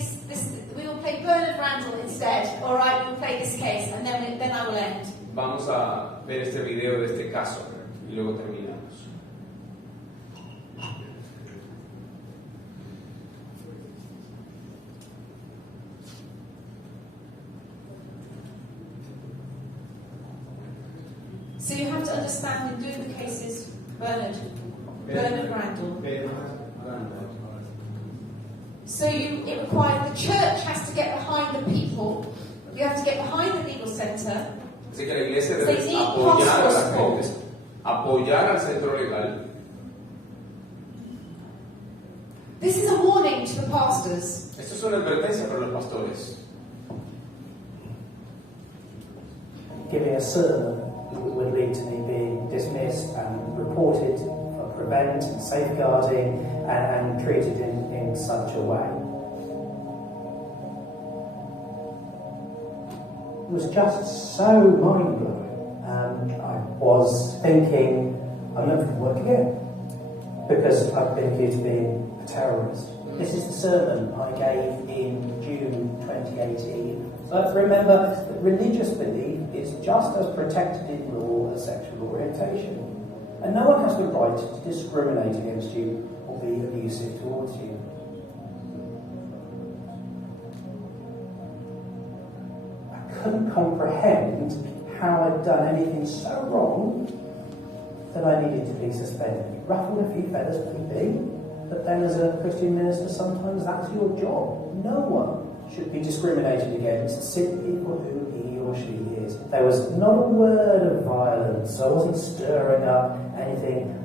we will play Bernard Randall instead. All right, we'll play this case, and then I will end. Vamos a ver este video de este caso y luego terminamos. So you have to understand in doing the cases, Bernard Randall. So it requires the church has to get behind the people. You have to get behind the legal centre. Así que la iglesia debe apoyar a la gente, apoyar al centro legal. This is a warning to the pastors. Esto es una advertencia para los pastores. Giving a sermon would lead to me being dismissed and reported for prevent and safeguarding and treated in such a way. It was just so mind-blowing, and I was thinking, I'm never going to work again because I've been accused of being a terrorist. This is the sermon I gave in June 2018. So remember that religious belief is just as protected in law as sexual orientation. And no one has the right to discriminate against you or be abusive towards you. I couldn't comprehend how I'd done anything so wrong that I needed to be suspended. Ruffled a few feathers, maybe, but then as a Christian minister, sometimes that's your job. No one should be discriminated against simply for who he or she is. There was not a word of violence. I wasn't stirring up anything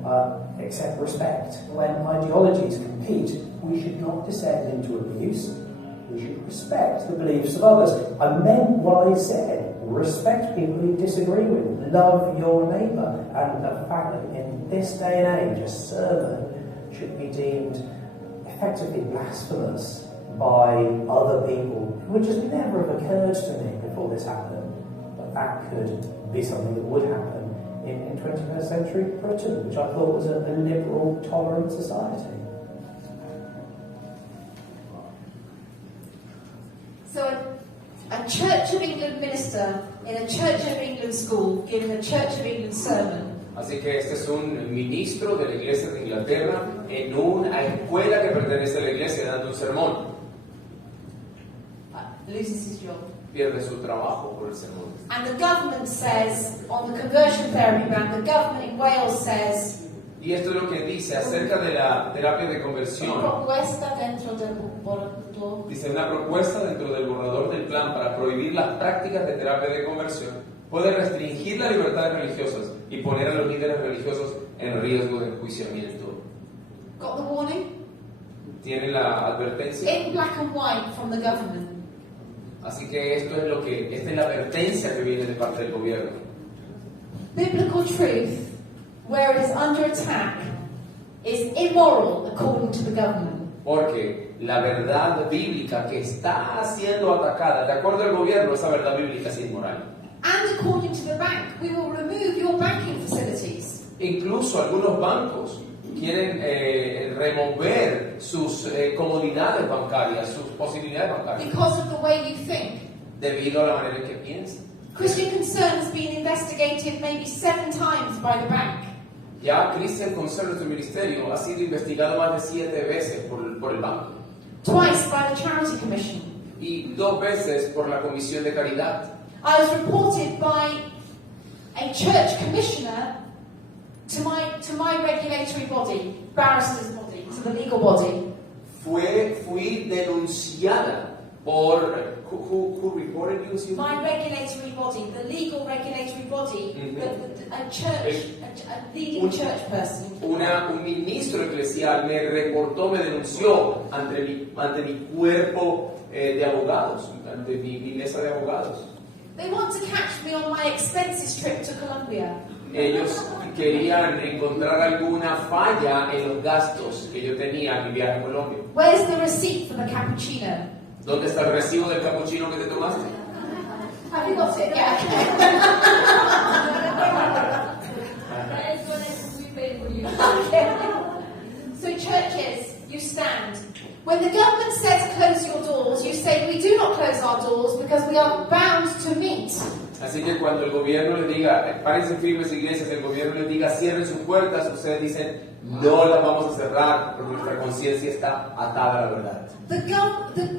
except respect. When ideologies compete, we should not descend into abuse. We should respect the beliefs of others. I meant what I said. Respect people you disagree with. Love your neighbour. And the fact that in this day and age, a sermon should be deemed effectively blasphemous by other people, which has never have occurred to me before this happened. But that could be something that would happen in 21st century Britain, which I thought was a liberal, tolerant society. So a Church of England minister in a Church of England school giving a Church of England sermon. Así que este es un ministro de la Iglesia de Inglaterra en una escuela que pertenece a la Iglesia dando un sermón. Loses his job. Pierde su trabajo por el sermón. And the government says, on the conversion therapy ban, the government in Wales says, Y esto es lo que dice acerca de la terapia de conversión. propuesta dentro del borrador. Dice, una propuesta dentro del borrador del plan para prohibir las prácticas de terapia de conversión puede restringir las libertades religiosas y poner a los líderes religiosos en riesgo de enjuiciamiento. Got the warning? Tiene la advertencia. In black and white from the government. Así que esta es la advertencia que viene de parte del gobierno. Biblical truth, where it is under attack, is immoral according to the government. Porque la verdad bíblica que está siendo atacada, de acuerdo al gobierno, esa verdad bíblica es inmoral. And according to the bank, we will remove your banking facilities. Incluso algunos bancos quieren remover sus comodidades bancarias, sus posibilidades bancarias, Because of the way you think. debido a la manera en que piensan. Christian Concern has been investigated maybe 7 times by the bank. Ya Cristian Concern, nuestro ministerio, ha sido investigado más de 7 veces por el banco. Twice by the Charity Commission. Y 2 veces por la Comisión de Caridad. I was reported by a church commissioner to my regulatory body, barrister's body, to the legal body. Fui denunciada por who reported you? Excuse me? My regulatory body, the legal regulatory body, a church, a leading church person. Un ministro eclesial me reportó, me denunció ante mi cuerpo de abogados, ante mi mesa de abogados. They want to catch me on my expenses trip to Colombia. Ellos querían encontrar alguna falla en los gastos que yo tenía en mi viaje a Colombia. Where's the receipt for the cappuccino? ¿Dónde está el recibo del capuchino que te tomaste? Have you got it? Yeah. Okay. So churches, you stand. When the government says close your doors, you say we do not close our doors because we are bound to meet. Así que cuando el gobierno les diga, párense firmes iglesias, el gobierno les diga, cierren sus puertas, ustedes dicen, no las vamos a cerrar porque nuestra conciencia está atada a la verdad.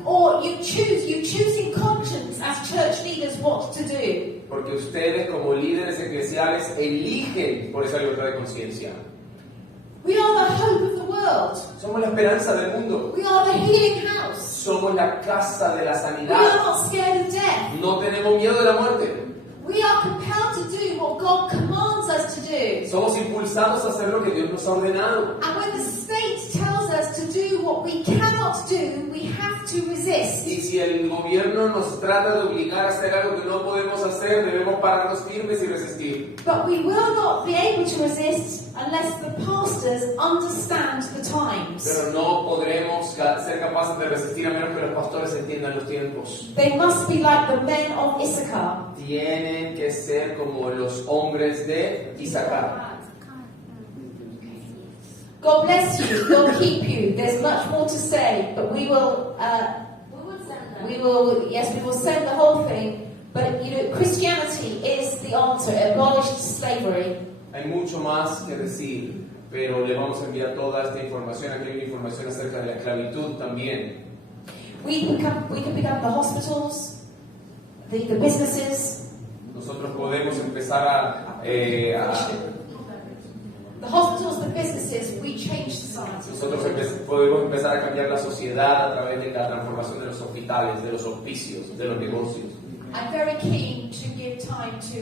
Or you choose in conscience as church leaders what to do. Porque ustedes como líderes eclesiales eligen por esa libertad de conciencia. We are the hope of the world. Somos la esperanza del mundo. We are the healing house. Somos la casa de la We are sanidad. not scared of death. No tenemos miedo de la muerte. We are compelled to do what God commands us to do. Somos impulsados a hacer lo que Dios nos ha ordenado. And when the state tells us to do what we cannot do, we have to resist. Y si el gobierno nos trata de obligar a hacer algo que no podemos hacer, debemos pararnos firmes y resistir. But we will not be able to resist unless the pastors understand the times. Pero no podremos ser capaces de resistir a menos que los pastores entiendan los tiempos. They must be like the men of Issachar. Tienen que ser como los hombres de Isaacar. God bless you. God keep you. There's much more to say, but we will send the whole thing. But Christianity is the answer. It abolished slavery. Hay mucho más que decir, pero le vamos a enviar toda esta información. Aquí hay una información acerca de la esclavitud también. We can pick up the hospitals, the businesses. Nosotros podemos empezar The hospitals, the businesses, we change society. nosotros podemos empezar a cambiar la sociedad a través de la transformación de los hospitales, de los hospicios, de los negocios. I'm very keen to give time to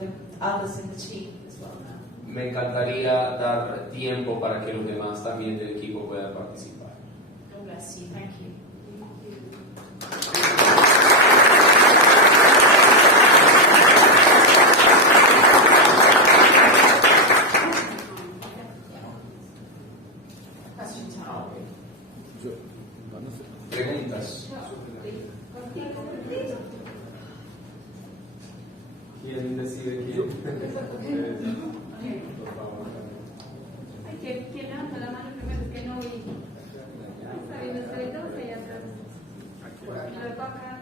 the others in the team as well now. Me encantaría dar tiempo para que los demás también del equipo puedan participar. God bless you. Thank you. Question time. Preguntas. ¿Quién decide quién. Por favor. Ay, ¿quién levantó la mano primero? Es que no vi. Está bien, espera, allá atrás. A ver, para acá.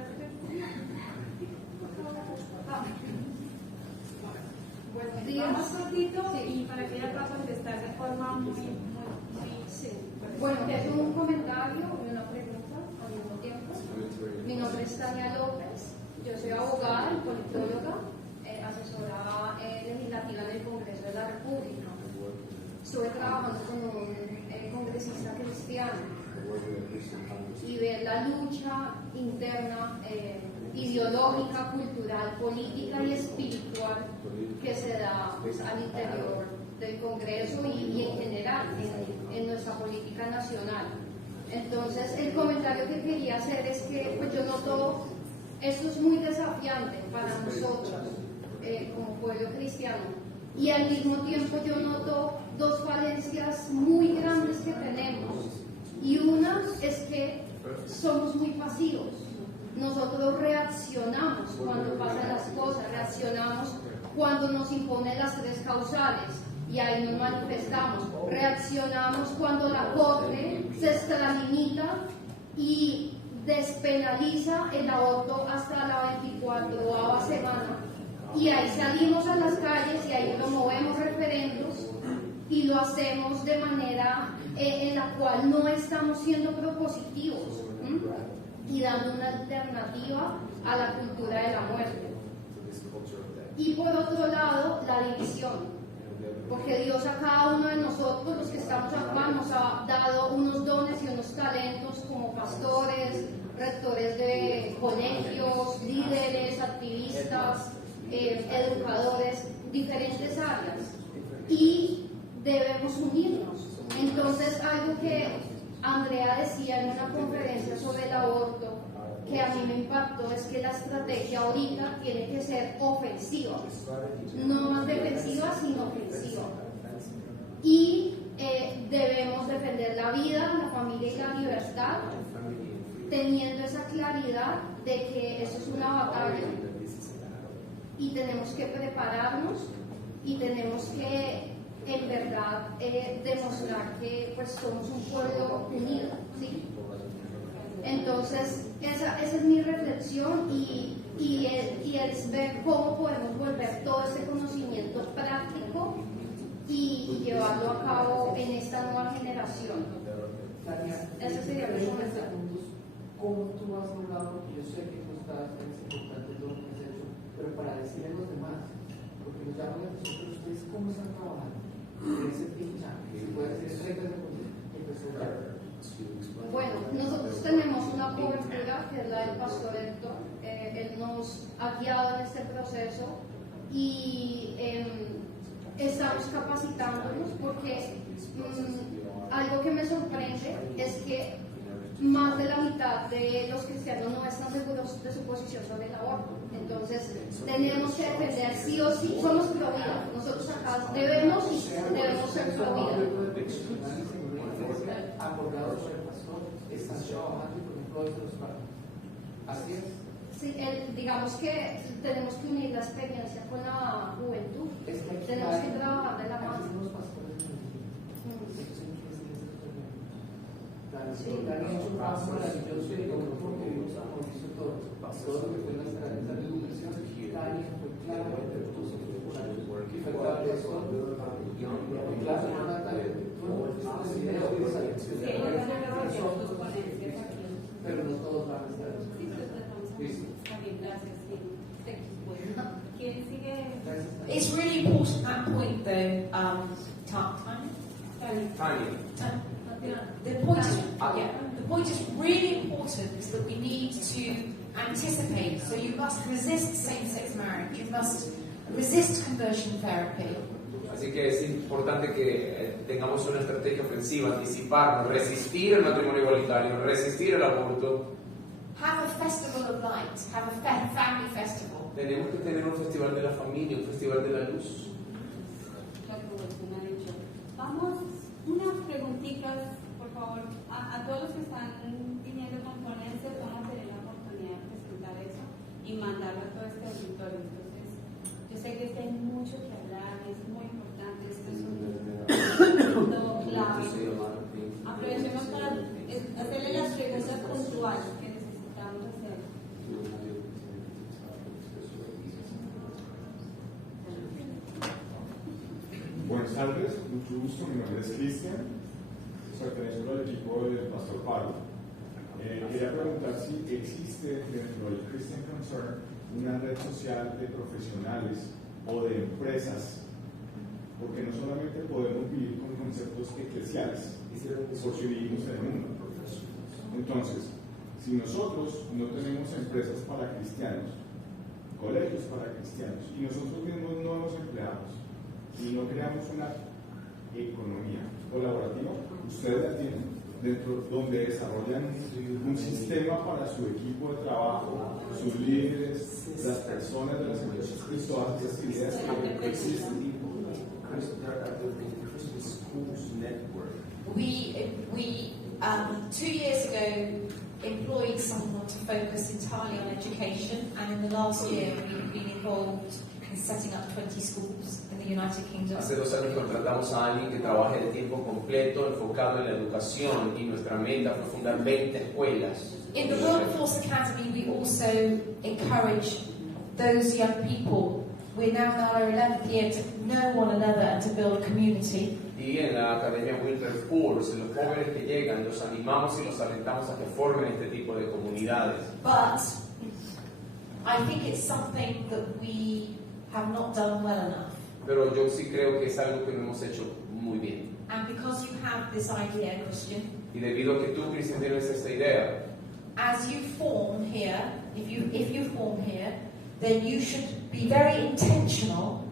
Buenos días, más cortito y para que ella pueda contestar de forma muy sí. Bueno, es un comentario y una pregunta al mismo tiempo. Mi nombre es Tania López, yo soy abogada y politóloga, asesora legislativa del Congreso de la República. Estuve trabajando con un congresista cristiano y ver la lucha interna, ideológica, cultural, política y espiritual que se da pues, al interior del Congreso y en general en nuestra política nacional. Entonces, el comentario que quería hacer es que pues, yo noto, esto es muy desafiante para nosotros como pueblo cristiano, y al mismo tiempo yo noto dos falencias muy grandes que tenemos, y una es que somos muy pasivos. Nosotros reaccionamos cuando pasan las cosas, reaccionamos cuando nos imponen las tres causales y ahí nos manifestamos, reaccionamos cuando la Corte se extralimita y despenaliza el aborto hasta la 24ª semana y ahí salimos a las calles y ahí promovemos referendos y lo hacemos de manera en la cual no estamos siendo propositivos y dando una alternativa a la cultura de la muerte. Y por otro lado, la división, porque Dios a cada uno de nosotros, los que estamos acá, nos ha dado unos dones y unos talentos como pastores, rectores de colegios, líderes, activistas, educadores, diferentes áreas, y debemos unirnos. Entonces, algo que Andrea decía en una conferencia sobre el aborto, que a mí me impactó, es que la estrategia ahorita tiene que ser ofensiva, no más defensiva, sino ofensiva. Y debemos defender la vida, la familia y la libertad, teniendo esa claridad de que eso es una batalla y tenemos que prepararnos y tenemos que en verdad demostrar que pues somos un pueblo unido, ¿sí? Entonces esa es mi reflexión y es ver cómo podemos volver todo ese conocimiento práctico y llevarlo a cabo en esta nueva generación. Ese sería mi comentario. ¿Cómo tú has logrado, porque yo sé que tú estás, es importante todo lo que has hecho, pero para decirle a los demás, porque nos llaman a nosotros, ustedes cómo están trabajando? Ese pincha, si puede ser reglas de conducta. Bueno, nosotros tenemos una cobertura que es la del pastor Héctor. Él nos ha guiado en este proceso y estamos capacitándonos porque algo que me sorprende es que más de la mitad de los cristianos no están seguros de su posición sobre el aborto. Entonces, tenemos que defender sí o sí, somos pro vida. Nosotros acá debemos ser pro vida. Acordado por el pastor, están trabajando y por ejemplo de los padres. Así es. Sí, digamos que tenemos que unir la experiencia con la juventud. Tenemos que trabajar de la mano. Dani es un trabajo maravilloso y como porque Dios ha visto todo lo que fue nuestra educación. Dani fue claro, puso por ahí, y fue claro de eso. Y claro, Natalia, tú no fuiste de video, pero no todos van a estar. ¿Quién sigue? It's really important that point though, the point is really important is that we need to anticipate. So you must resist same-sex marriage. You must resist conversion therapy. Así que es importante que tengamos una estrategia ofensiva, anticiparnos, resistir el matrimonio igualitario, resistir el aborto. Have a festival of light. Have a family festival. Tenemos que tener un festival de la familia, un festival de la luz. Vamos, unas preguntitas, por favor, a todos los que están viniendo con ponencias, vamos a tener la oportunidad de presentar eso y mandarlo a todo este auditorio. Entonces, yo sé que puntual que necesitamos hacer. Buenas tardes, mucho gusto, mi nombre es Cristian, pertenezco al equipo del Pastor Pablo. Quería preguntar si existe dentro del Christian Concern una red social de profesionales o de empresas, porque no solamente podemos vivir con conceptos eclesiales, por si vivimos en el mundo. Entonces, si nosotros no tenemos empresas para cristianos, colegios para cristianos, y nosotros mismos no nos empleamos, y no creamos una economía colaborativa, ustedes la tienen dentro donde desarrollan un sistema para su equipo de trabajo, sus líderes, las personas de las empresas, todas estas ideas que existen. We 2 years ago employed someone to focus entirely on education, and in the last year we've been involved in setting up 20 schools in the United Kingdom. Hace 2 años contratamos a alguien que trabaje de tiempo completo, enfocado en la educación, y nuestra meta fue fundar 20 escuelas. In the Workforce Academy, we also encourage those young people. We're now in our 11th year to know one another and to build community. Y en la Academia Wilberforce, los jóvenes que llegan, los animamos y los alentamos a que formen este tipo de comunidades. But I think it's something that we have not done well enough. Pero yo sí creo que es algo que no hemos hecho muy bien. And because you have this idea, Christian, Y debido a que tú, Cristian, tienes esta idea, as you form here, if you form here, then you should be very intentional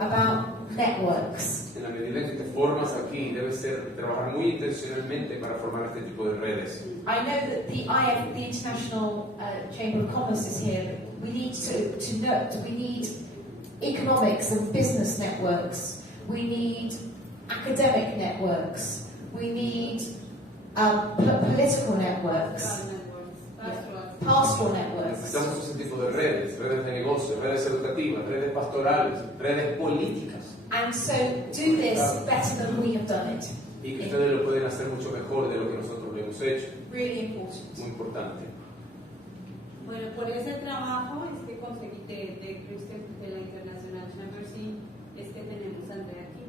about networks. en la medida en que te formas aquí, debes trabajar muy intencionalmente para formar este tipo de redes. I know that the IF, the International Chamber of Commerce, is here. We need to note, we need economics and business networks. We need academic networks. We need political networks. Pastoral networks. Necesitamos ese tipo de redes de negocio, redes educativas, redes pastorales, redes políticas. And so do this better than we have done it. Y que ustedes lo pueden hacer mucho mejor de lo que nosotros lo hemos hecho. Really important. Muy importante. Bueno, por ese trabajo es que conseguí de Cristian, de la International Chamber, sí, es que tenemos a Andrea aquí.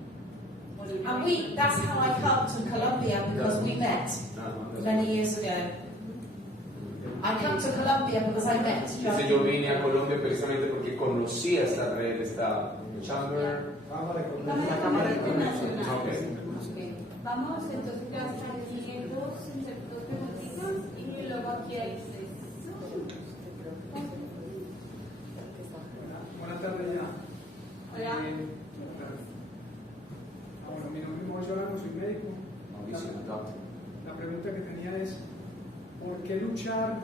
And that's how I come to Colombia, because we met many years ago. I come to Colombia because I met Entonces yo vine a Colombia precisamente porque conocí esta red, esta Chamber. La Cámara Internacional. Okay. Vamos, entonces ya están aquí dos preguntitas y luego aquí hay Buenas tardes ya. Hola. Bueno, mi nombre es Mauricio Arano, soy médico. La pregunta que tenía es, ¿por qué luchar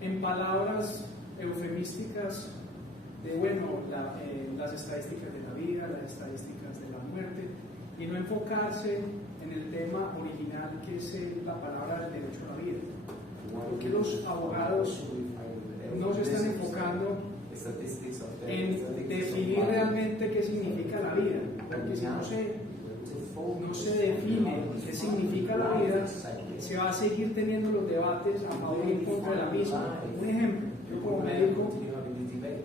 en palabras eufemísticas de, bueno, las estadísticas de la vida, las estadísticas de la muerte, y no enfocarse en el tema original que es la palabra del derecho a la vida? ¿Por qué los abogados no se están enfocando en definir realmente qué significa la vida? Porque si no se define qué significa la vida, se va a seguir teniendo los debates a favor y en contra de la misma. Un ejemplo, yo como médico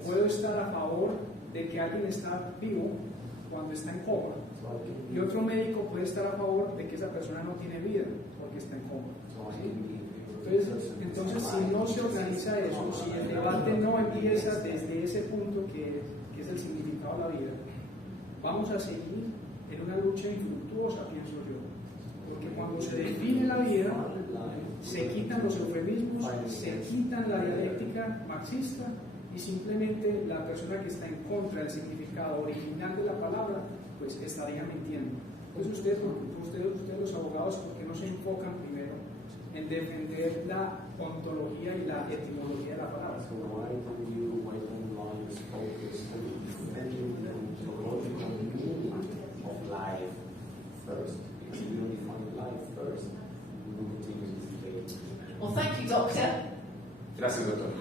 puedo estar a favor de que alguien está vivo cuando está en coma, y otro médico puede estar a favor de que esa persona no tiene vida porque está en coma. ¿Sí? Entonces, si no se organiza eso, si el debate no empieza desde ese punto que es el significado de la vida, vamos a seguir en una lucha infructuosa, pienso yo. Porque cuando se define la vida, se quitan los eufemismos, se quitan la dialéctica marxista, y simplemente la persona que está en contra del significado original de la palabra, pues estaría mintiendo. Entonces ustedes los abogados, ¿por qué no se enfocan primero en defender la ontología y la etimología de la palabra? Well, thank you, Doctor. Gracias, doctor.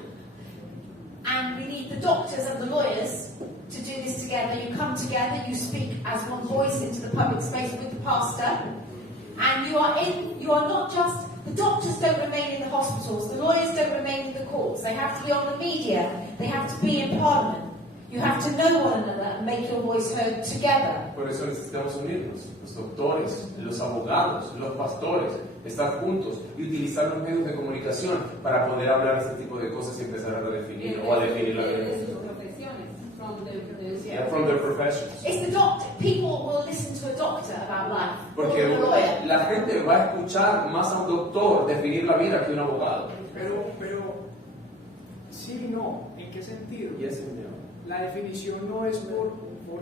And we need the doctors and the lawyers to do this together. You come together, you speak as one voice into the public space with the pastor, and you are not just, the doctors don't remain in the hospitals, the lawyers don't remain in the courts, they have to be on the media, they have to be in Parliament. You have to know one another and make your voice heard together. Por eso necesitamos unirnos, los doctores, los abogados, los pastores, estar juntos y utilizar los medios de comunicación para poder hablar de este tipo de cosas y empezar a redefinir o a definir la de realidad. sus profesiones, Yeah, from their professions. It's the doctor. People will listen to a doctor about life. Porque or a lawyer. la gente va a escuchar más a un doctor definir la vida que a un abogado. Pero sí y no. ¿En qué sentido? Yes and no. La definición no es por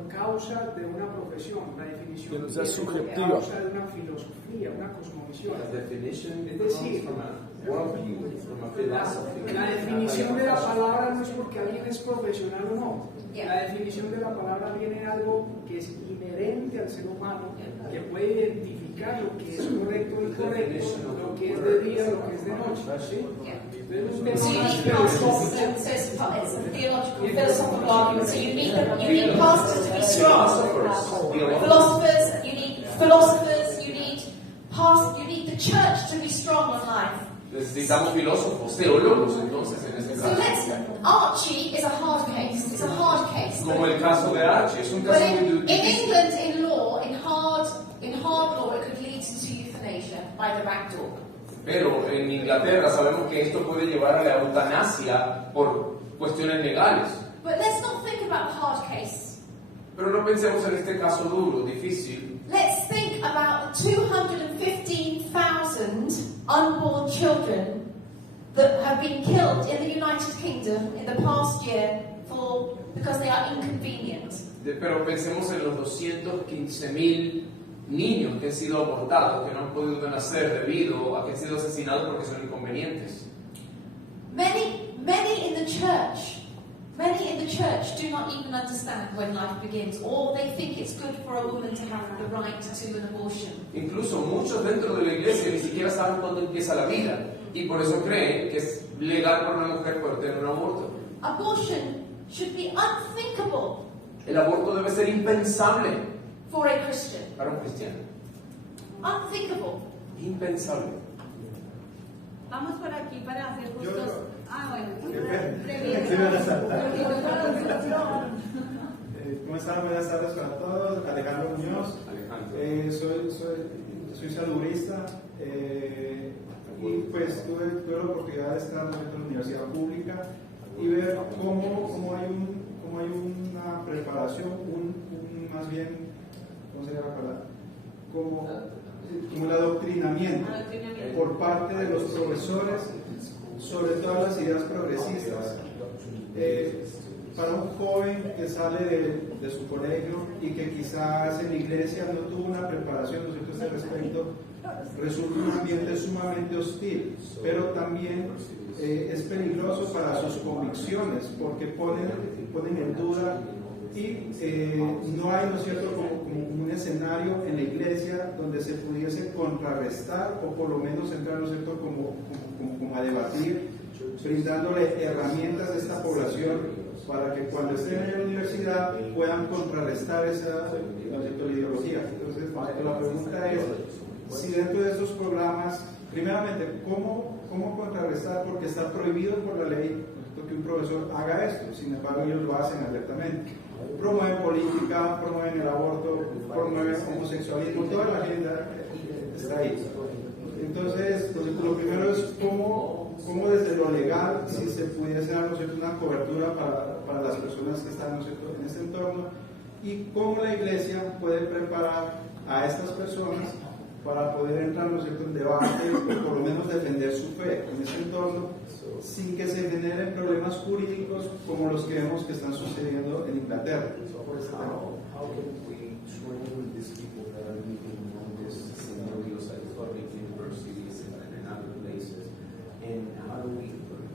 causa de una profesión, la definición Que no sea es por subjetiva. causa de una filosofía, una cosmovisión. Es decir, la definición de la palabra no es porque alguien es profesional o no. La definición de la palabra viene de algo que es inherente al ser humano, que puede identificar lo que es correcto y incorrecto, lo que es de día, lo que es de noche. ¿Sí? So you need pastors. So it's a theological, philosophical argument. So you need pastors to be strong. Philosophers. You need the church to be strong on life. Necesitamos filósofos, teólogos, entonces, en ese So caso. Archie is a hard case. It's a hard case. Como el caso de Archie, es un But caso in muy difícil. England, in hard law, it could lead to euthanasia by the back door. Pero en Inglaterra sabemos que esto puede llevar a la eutanasia por cuestiones legales. But let's not think about the hard case. Pero no pensemos en este caso duro, difícil. Let's think about the 215,000 unborn children that have been killed in the United Kingdom in the past year because they are inconvenient. Pero pensemos en los 215,000 niños que han sido abortados, que no han podido nacer debido a que han sido asesinados porque son inconvenientes. Many in the church do not even understand when life begins, or they think it's good for a woman to have the right to an abortion. Incluso muchos dentro de la iglesia ni siquiera saben cuándo empieza la vida y por eso creen que es legal para una mujer poder tener un aborto. Abortion should be unthinkable El aborto debe ser impensable for a Christian. para un cristiano. Unthinkable. Impensable. Vamos por aquí para hacer justos. Bueno. ¿Cómo están? Buenas tardes para todos. Alejandro Muñoz. Soy saludista y pues tuve la oportunidad de estar en la universidad pública y ver cómo hay una preparación, más bien, ¿cómo sería la palabra? Como el adoctrinamiento por parte de los profesores sobre todas las ideas progresistas. Para un joven que sale de su colegio y que quizás en la iglesia no tuvo una preparación, ¿no es cierto?, a este respecto, resulta un ambiente sumamente hostil, pero también es peligroso para sus convicciones porque ponen en duda y no hay, ¿no es cierto?, como un escenario en la iglesia donde se pudiese contrarrestar o por lo menos entrar, ¿no es cierto?, como a debatir, brindándole herramientas a esta población para que cuando estén en la universidad puedan contrarrestar esa ideología. Entonces, la pregunta es si dentro de estos programas, primeramente, ¿cómo contrarrestar? Porque está prohibido por la ley que un profesor haga esto, sin embargo ellos lo hacen abiertamente. Promueven política, promueven el aborto, promueven homosexualismo, toda la agenda está ahí. Entonces, lo primero es cómo desde lo legal, si se pudiese dar, ¿no es cierto?, una cobertura para las personas que están, ¿no es cierto?, en este entorno, y cómo la iglesia puede preparar a estas personas para poder entrar, ¿no es cierto?, en debate o por lo menos defender su fe en este entorno sin que se generen problemas jurídicos como los que vemos que están sucediendo en Inglaterra. How can we train these people that are living on these scenarios at public universities and other places, and how do we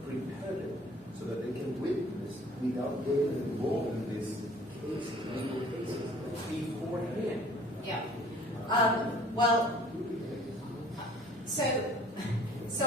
prepare them so that they can witness without getting involved in these cases, legal cases, beforehand? Yeah. Well, so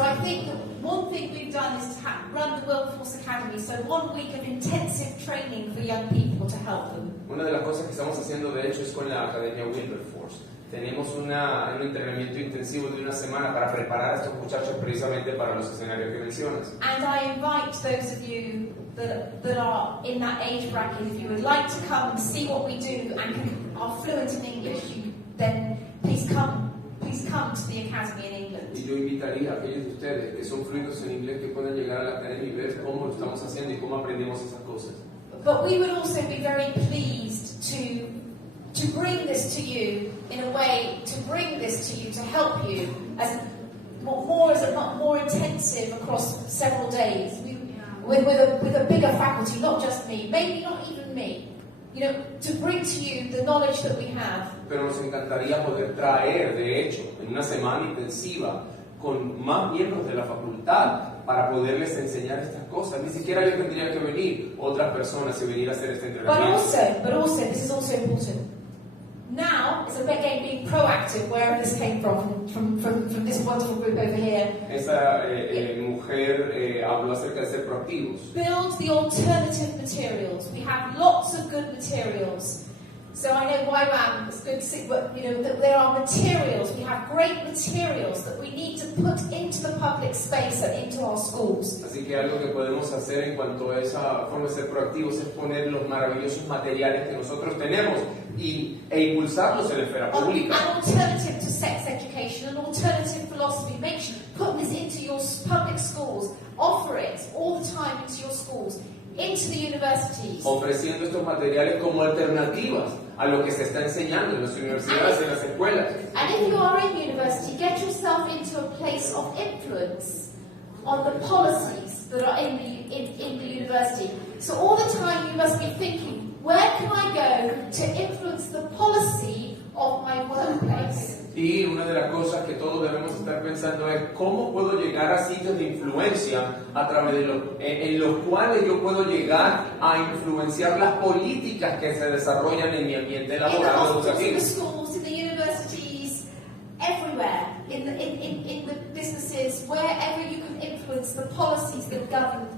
I think one thing we've done is to run the Workforce Academy, so 1 week of intensive training for young people to help them. Una de las cosas que estamos haciendo de hecho es con la Academia Wilberforce. Tenemos un entrenamiento intensivo de 1 semana para preparar a estos muchachos precisamente para los escenarios que mencionas. And I invite those of you that are in that age bracket, if you would like to come and see what we do and are fluent in English, then please come to the Academy in England. Y yo invitaría a aquellos de ustedes que son fluidos en inglés que puedan llegar a la academia y ver cómo lo estamos haciendo y cómo aprendemos esas cosas. But we would also be very pleased to bring this to you in a way, to bring this to you, to help you as more intensive across several days with a bigger faculty, not just me, maybe not even me, to bring to you the knowledge that we have. Pero nos encantaría poder traer, de hecho, en una semana intensiva con más miembros de la facultad para poderles enseñar estas cosas. Ni siquiera yo tendría que venir, otras personas y venir a hacer este entrenamiento. But also, this is also important. Now, it's about being proactive, wherever this came from this wonderful group over here. Esa mujer habló acerca de ser proactivos. Build the alternative materials. We have lots of good materials. So I know YWAM is good to see, but that there are materials. We have great materials that we need to put into the public space and into our schools. Así que algo que podemos hacer en cuanto a esa forma de ser proactivos es poner los maravillosos materiales que nosotros tenemos e impulsarlos en la esfera pública. An alternative to sex education, an alternative philosophy. Put this into your public schools. Offer it all the time into your schools, into the universities. Ofreciendo estos materiales como alternativas a lo que se está enseñando en las universidades y en las escuelas. And if you are in university, get yourself into a place of influence on the policies that are in the university. So all the time you must be thinking, where can I go to influence the policy of my workplace? Y una de las cosas que todos debemos estar pensando es cómo puedo llegar a sitios de influencia a través de en los cuales yo puedo llegar a influenciar las políticas que se desarrollan en mi ambiente laboral educativo. In the schools, in the universities, everywhere, in the businesses, wherever you can influence the policies that govern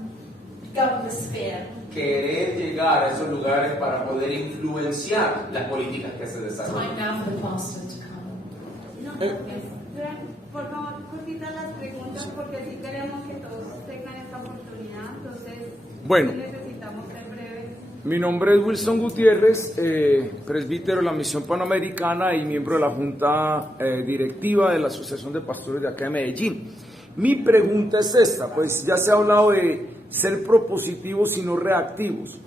the sphere. Querer llegar a esos lugares para poder influenciar las políticas que se desarrollan. Time now for the pastor to come. Por favor, cortita las preguntas porque si queremos que todos tengan esta oportunidad, entonces bueno, necesitamos ser breves. Mi nombre es Wilson Gutiérrez, presbítero de la Misión Panamericana y miembro de la Junta Directiva de la Asociación de Pastores de acá de Medellín. Mi pregunta es esta, pues ya se ha hablado de ser propositivos y no reactivos.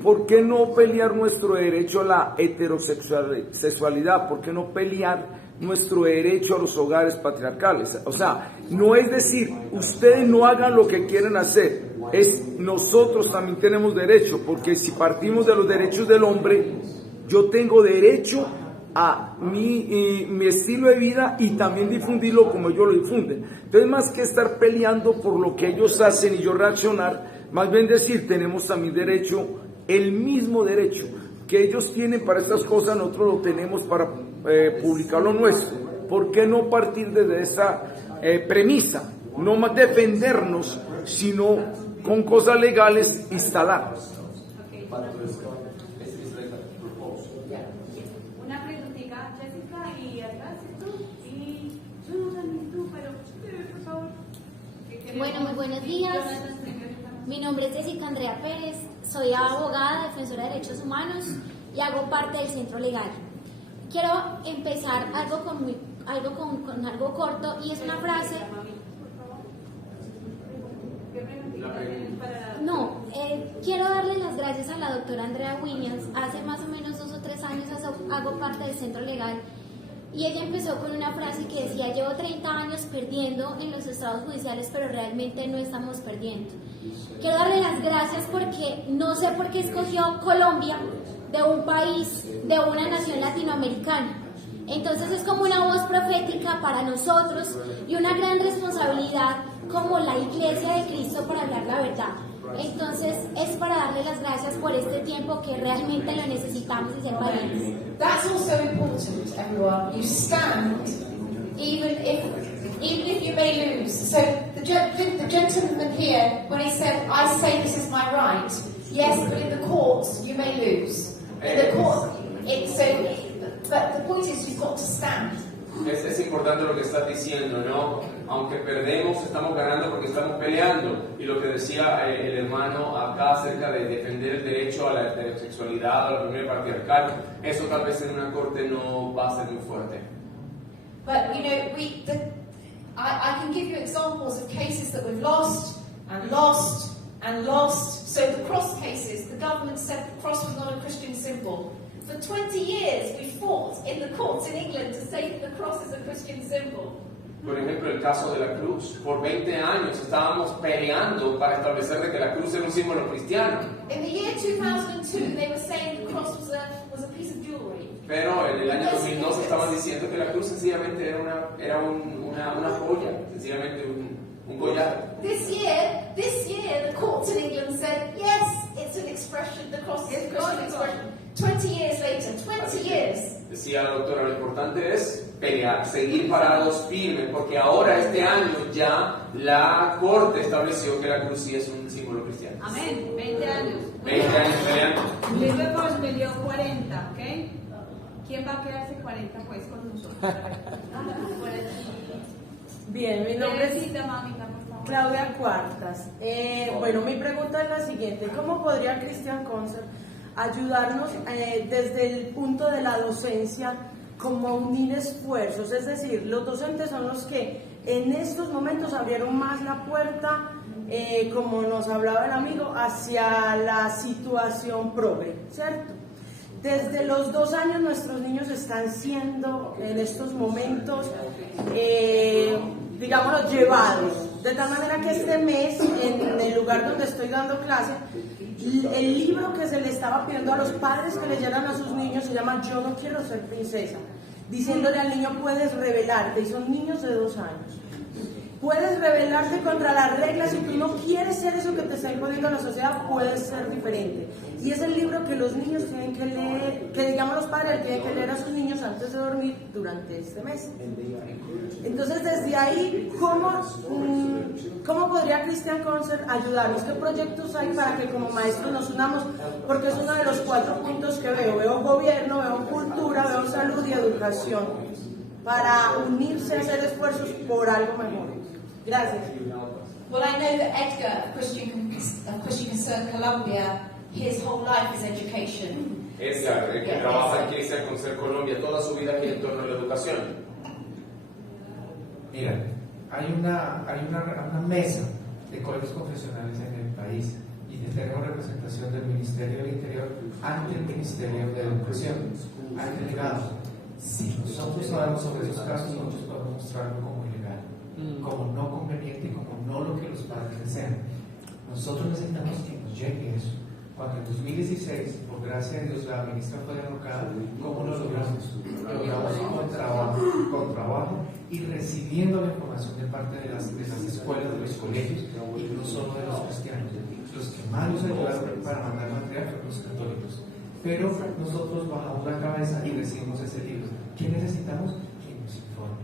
¿Por qué no pelear nuestro derecho a la heterosexualidad? ¿Por qué no pelear nuestro derecho a los hogares patriarcales? O sea, no es decir, ustedes no hagan lo que quieren hacer, es nosotros también tenemos derecho, porque si partimos de los derechos del hombre, yo tengo derecho a mi estilo de vida y también difundirlo como ellos lo difunden. Entonces, más que estar peleando por lo que ellos hacen y yo reaccionar, más bien decir, tenemos también derecho, el mismo derecho que ellos tienen para estas cosas, nosotros lo tenemos para publicar lo nuestro. ¿Por qué no partir desde esa premisa? No más defendernos, sino con cosas legales instalar. Una preguntita, Jessica, y atrás tú, y yo no también tú, pero por favor. Bueno, muy buenos días. Mi nombre es Dra Andrea Pérez, soy abogada, defensora de derechos humanos y hago parte del centro legal. Quiero empezar con algo corto y es una frase. Quiero darle las gracias a la doctora Andrea Williams. Hace más o menos 2 o 3 años hago parte del centro legal y ella empezó con una frase que decía: llevo 30 años perdiendo en los estados judiciales, pero realmente no estamos perdiendo. Quiero darle las gracias porque no sé por qué escogió Colombia de un país, de una nación latinoamericana. Entonces es como una voz profética para nosotros y una gran responsabilidad como la Iglesia de Cristo por hablar la verdad. Entonces es para darle las gracias por este tiempo que realmente lo necesitamos y ser valientes. That's also important, everyone. You stand even if you may lose. So the the gentleman here, when he said, I say this is my right, yes, but in the courts you may lose. In the courts, but the point is you've got to stand. Es importante lo que estás diciendo, ¿no? Aunque perdemos, estamos ganando porque estamos peleando. Y lo que decía el hermano acá acerca de defender el derecho a la heterosexualidad, a la familia patriarcal, eso tal vez en una corte no va a ser muy fuerte. But, you know, I can give you examples of cases that we've lost and lost and lost. So the cross cases, the government said the cross was not a Christian symbol. For 20 years we fought in the courts in England to say that the cross is a Christian symbol. Por ejemplo, el caso de la cruz. Por 20 años estábamos peleando para establecer de que la cruz era un símbolo cristiano. In the year 2002 they were saying the cross was a piece of jewelry. Pero en el año 2002 estaban diciendo que la cruz sencillamente era una joya, sencillamente un collar. This year the courts in England said, yes, it's an expression, the cross is a Christian expression. 20 years later, 20 years. Decía la doctora, lo importante es pelear, seguir parados firmes, porque ahora este año ya la corte estableció que la cruz sí es un símbolo cristiano. Amén, 20 años. 20 años peleando. Luego me dio 40, ¿ok? ¿Quién va a quedarse 40 pues con nosotros? Bien, mi nombre es mamita, por favor. Claudia Cuartas. Bueno, mi pregunta es la siguiente. ¿Cómo podría Cristian Concert ayudarnos desde el punto de la docencia como a unir esfuerzos? Es decir, los docentes son los que en estos momentos abrieron más la puerta, como nos hablaba el amigo, hacia la situación progre, ¿cierto? Desde los 2 años nuestros niños están siendo en estos momentos, digámoslo, llevados. De tal manera que este mes, en el lugar donde estoy dando clase, el libro que se le estaba pidiendo a los padres que leyeran a sus niños se llama Yo no quiero ser princesa, diciéndole al niño puedes rebelarte, y son niños de 2 años. Puedes rebelarte contra las reglas, si tú no quieres ser eso que te está imponiendo la sociedad, puedes ser diferente. Y es el libro que los niños tienen que leer, que digamos los padres tienen que leer a sus niños antes de dormir durante este mes. Entonces desde ahí, ¿cómo podría Cristian Concert ayudarnos? ¿Qué proyectos hay para que como maestros nos unamos? Porque es uno de los 4 puntos que veo. Veo gobierno, veo cultura, veo salud y educación. Para unirse, hacer esfuerzos por algo mejor. Gracias. Well, I know that Edgar, of Christian Concern Colombia, his whole life is education. Edgar, que trabaja en Cristian Concern Colombia, toda su vida gira en torno a la educación. Mira, hay una mesa de colegios confesionales en el país y tenemos representación del Ministerio del Interior ante el Ministerio de Educación. Hay delegados. Si nosotros sabemos sobre esos casos, nosotros podemos mostrarlo como ilegal, como no conveniente y como no lo que los padres desean. Nosotros necesitamos que nos llegue eso. Cuando en 2016, por gracia de Dios, la ministra fue derrocada, ¿cómo lo logramos? Lo logramos con trabajo y recibiendo la información de parte de las escuelas, de los colegios, y no solo de los cristianos. Los que más nos ayudaron para mandar material fueron los católicos. Pero nosotros bajamos la cabeza y recibimos ese libro. ¿Qué necesitamos? Que nos informe.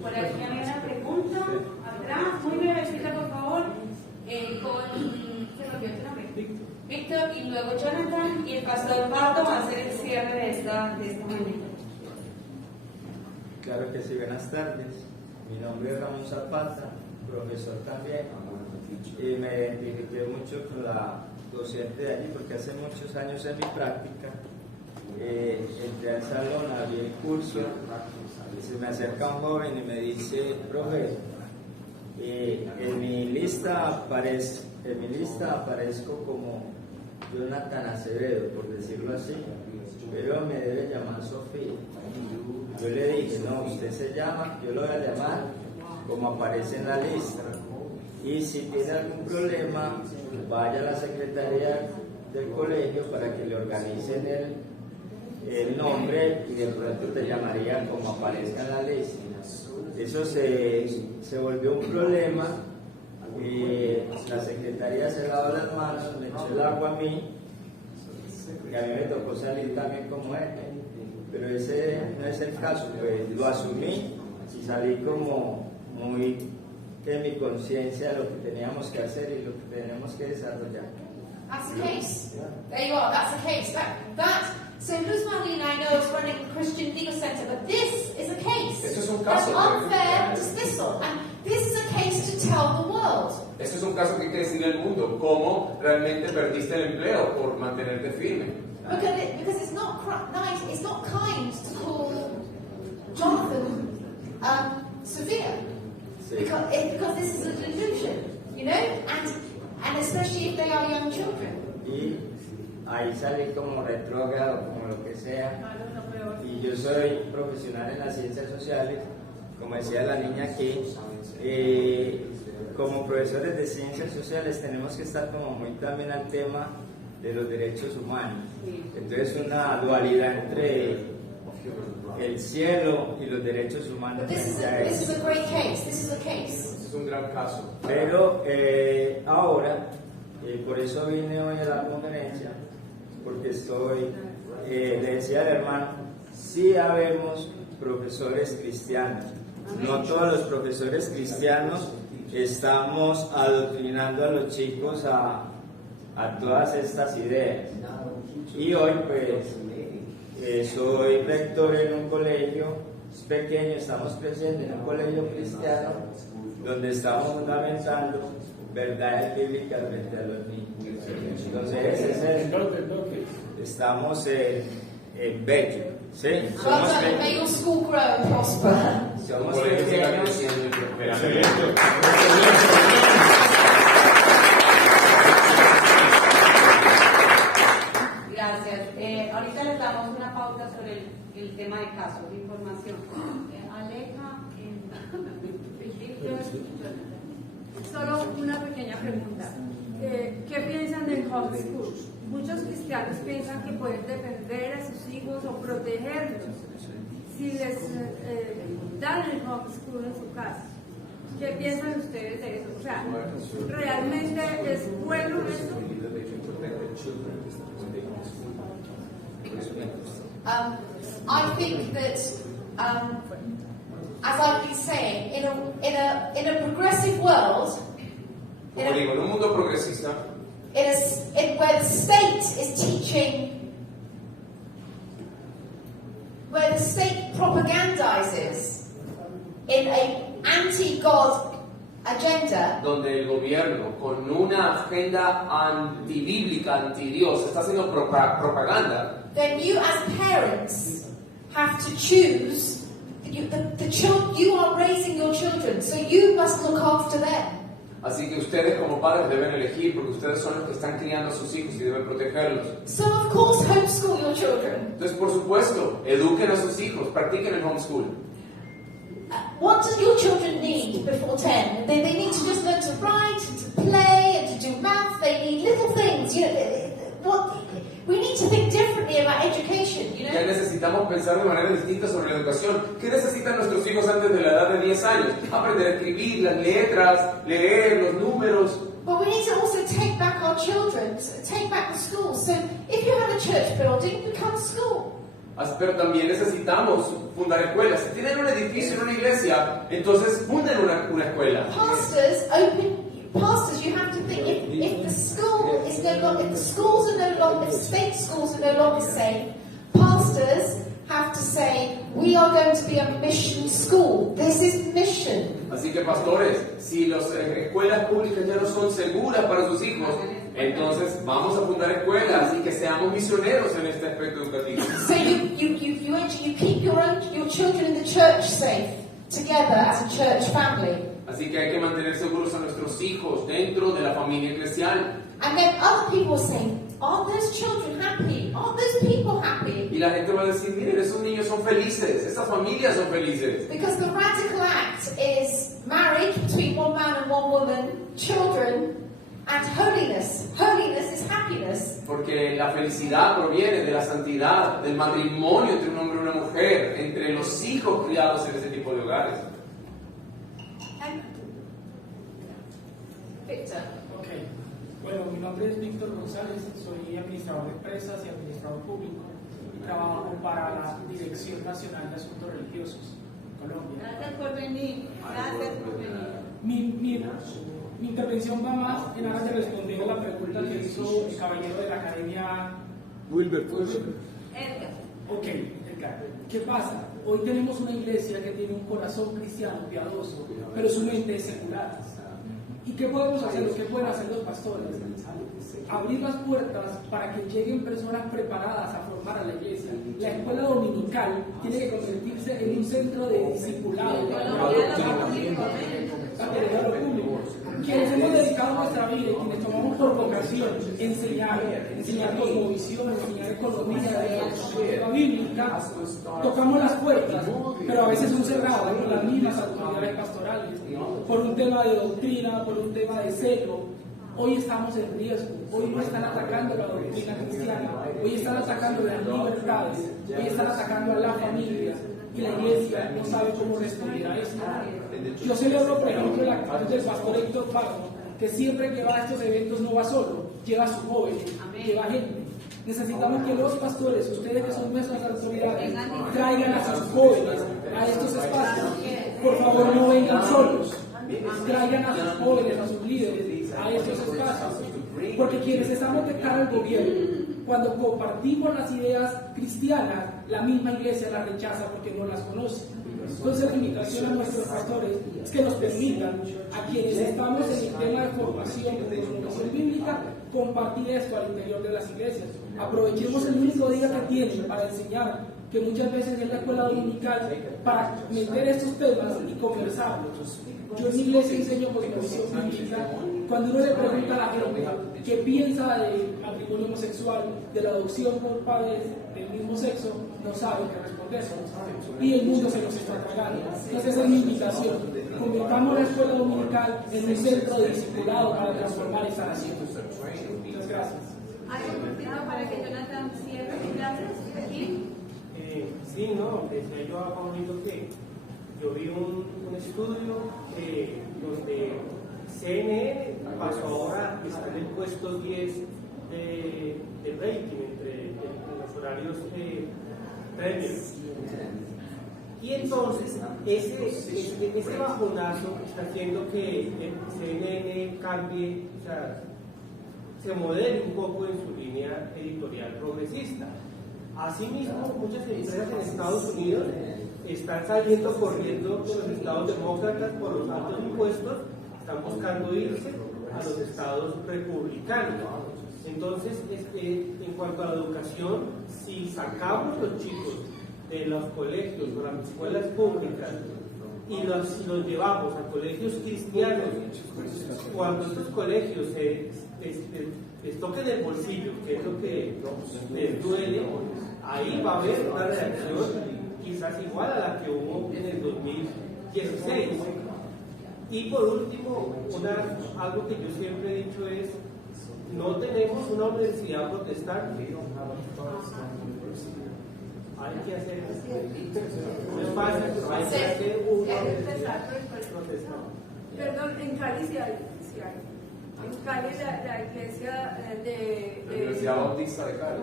Por aquí hay una pregunta. Atrás, muy brevecita, por favor. Se me olvidó tu nombre. Víctor, y luego Jonathan, y el pastor Pardo va a hacer el cierre de esta mañana. Claro que sí, buenas tardes. Mi nombre es Ramón Zapata, profesor también. Y me identifiqué mucho con la docente de allí porque hace muchos años en mi práctica entré al salón, abrí el curso, se me acerca un joven y me dice, profe, en mi lista aparezco como Jonathan Acevedo, por decirlo así, pero me debe llamar Sofía. Yo le dije, no, usted se llama, yo lo voy a llamar como aparece en la lista. Y si tiene algún problema, vaya a la secretaría del colegio para que le organicen el nombre y de pronto te llamaría como aparezca en la lista. Eso se volvió un problema y la secretaría se lavó las manos, me echó el agua a mí y a mí me tocó salir también como él. Pero ese no es el caso, pues lo asumí y salí como muy en mi conciencia de lo que teníamos que hacer y lo que tenemos que desarrollar. That's the case. There you are, that's the case. So Luz Marlene, I know, is running the Christian Legal Center, but this is a case. Esto es un caso. An unfair dismissal. And this is a case to tell the world. Esto es un caso que hay que decirle al mundo, cómo realmente perdiste el empleo por mantenerte firme. Because it's not nice, it's not kind to call Jonathan severe. Because this is a delusion, you know, and especially if they are young children. Y ahí salí como retrógrado, como lo que sea. Y yo soy profesional en las ciencias sociales, como decía la niña aquí. Como profesores de ciencias sociales tenemos que estar como muy también al tema de los derechos humanos. Entonces una dualidad entre el cielo y los derechos humanos. This is a great case. This is a case. Es un gran caso. Pero ahora, por eso vine hoy a la conferencia, porque le decía al hermano, sí habemos profesores cristianos. No todos los profesores cristianos estamos adoctrinando a los chicos a todas estas ideas. Y hoy pues soy rector en un colegio pequeño, estamos creciendo en un colegio cristiano donde estamos fundamentando verdades bíblicas frente a los niños. Entonces estamos en Bello, ¿sí? Somos May your school grow and prosper. Somos pequeños. Gracias. Ahorita les damos una pauta sobre el tema de casos, de información. Aleja, Solo una pequeña pregunta. ¿Qué piensan del homeschool? Muchos cristianos piensan que pueden defender a sus hijos o protegerlos si les dan el homeschool en su casa. ¿Qué piensan ustedes de eso? O sea, ¿realmente es bueno eso? I think that, as I've been saying, in a progressive world, Como digo, en un mundo progresista, where the state is teaching, where the state propagandizes in an anti-God agenda, donde el gobierno con una agenda antibíblica, anti-Dios, está haciendo propaganda, then you as parents have to choose. You are raising your children, so you must look after them. así que ustedes como padres deben elegir, porque ustedes son los que están criando a sus hijos y deben protegerlos. So of course homeschool your children. Entonces, por supuesto, eduquen a sus hijos, practiquen el homeschool. What do your children need before 10? They need to just learn to write, and to play, and to do math. They need little things. You know, we need to think differently about education. You know. Ya necesitamos pensar de manera distinta sobre la educación. ¿Qué necesitan nuestros hijos antes de la edad de 10 años? Aprender a escribir, las letras, leer, los números. But we need to also take back our children, take back the schools. So if you have a church building, become a school. Pero también necesitamos fundar escuelas. Si tienen un edificio en una iglesia, entonces funden una escuela. Pastors, you have to think if the school is no longer, if the schools are no longer, if state schools are no longer safe, pastors have to say, we are going to be a mission school. This is mission. Así que pastores, si las escuelas públicas ya no son seguras para sus hijos, entonces vamos a fundar escuelas y que seamos misioneros en este aspecto educativo. So you keep your children in the church safe together as a church family. Así que hay que mantener seguros a nuestros hijos dentro de la familia eclesial. And then other people are saying, aren't those children happy? Aren't those people happy? Y la gente va a decir, miren, esos niños son felices, estas familias son felices. Because the radical act is marriage between one man and one woman, children, and holiness. Holiness is happiness. Porque la felicidad proviene de la santidad, del matrimonio entre un hombre y una mujer, entre los hijos criados en ese tipo de hogares. Victor. Okay. Bueno, mi nombre es Víctor González, soy administrador de empresas y administrador público. Trabajo para la Dirección Nacional de Asuntos Religiosos. Colombia. Gracias por venir. Gracias por venir. Mi intervención va más en aras de responder a la pregunta que hizo el caballero de la academia Wilber. Ok, Edgar. ¿Qué pasa? Hoy tenemos una iglesia que tiene un corazón cristiano, piadoso, pero su mente es secular. ¿Y qué podemos hacer? ¿Qué pueden hacer los pastores? Abrir las puertas para que lleguen personas preparadas a formar a la iglesia. La escuela dominical tiene que convertirse en un centro de discipulado, quienes hemos dedicado nuestra vida y quienes tomamos por vocación enseñar cosmovisión, enseñar economía, la bíblica, tocamos las puertas, pero a veces son cerradas por las mismas autoridades pastorales, por un tema de doctrina, por un tema de celo. Hoy estamos en riesgo, hoy no están atacando la doctrina cristiana, hoy están atacando las libertades, hoy están atacando a la familia, y la iglesia no sabe cómo responder a esto. Yo celebro, por ejemplo, la actitud del pastor Héctor Pardo, que siempre que va a estos eventos no va solo, lleva a sus jóvenes, lleva gente. Necesitamos que los pastores, ustedes que son nuestras autoridades, traigan a sus jóvenes a estos espacios. Por favor, no vengan solos, traigan a sus jóvenes, a sus líderes a estos espacios. Porque quienes estamos de cara al gobierno, cuando compartimos las ideas cristianas, la misma iglesia las rechaza porque no las conoce. Entonces la invitación a nuestros pastores es que nos permitan, a quienes estamos en el tema de formación bíblica, compartir esto al interior de las iglesias. Aprovechemos el único día que tienen para enseñar, que muchas veces es la escuela dominical, para meter estos temas y conversarlos. Yo en mi iglesia enseño cosmovisión bíblica. Cuando uno le pregunta a la gente qué piensa del matrimonio homosexual, de la adopción por padres del mismo sexo, no saben qué responder. Y el mundo se los está tragando. Entonces esa es mi invitación. Convirtamos la escuela dominical en un centro de discipulado para transformar esta nación. Muchas gracias. ¿Hay un cortito para que Jonathan cierre clases aquí? Sí, no, decía yo a Paulito que yo vi un estudio donde CNN pasó ahora, está en el puesto 10 de rating entre los horarios premium. Y entonces ese bajonazo está haciendo que CNN cambie, o sea, se modele un poco en su línea editorial progresista. Asimismo, muchas empresas en Estados Unidos están saliendo corriendo de los estados demócratas por los altos impuestos, están buscando irse a los estados republicanos. Entonces, en cuanto a la educación, si sacamos los chicos de los colegios o las escuelas públicas y los llevamos a colegios cristianos, cuando estos colegios les toquen el bolsillo, que es lo que les duele, ahí va a haber una reacción quizás igual a la que hubo en el 2016. Y por último, algo que yo siempre he dicho es, no tenemos una universidad protestante. Hay que hacer no es fácil, pero hay que hacer protestante. Perdón, en Cali sí hay. En Cali la iglesia de la Universidad Bautista de Cali.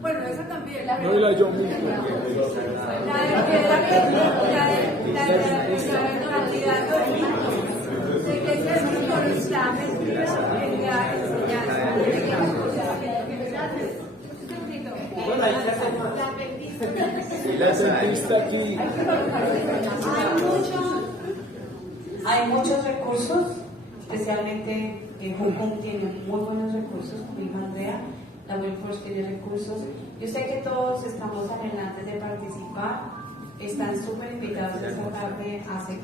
Bueno, esa también. No, y la yo mismo. La dentista aquí. Hay muchos recursos, especialmente Hong tiene muy buenos recursos, como dijo Andrea, la Wilforce tiene recursos. Yo sé que todos estamos anhelantes de participar, están súper invitados esta tarde a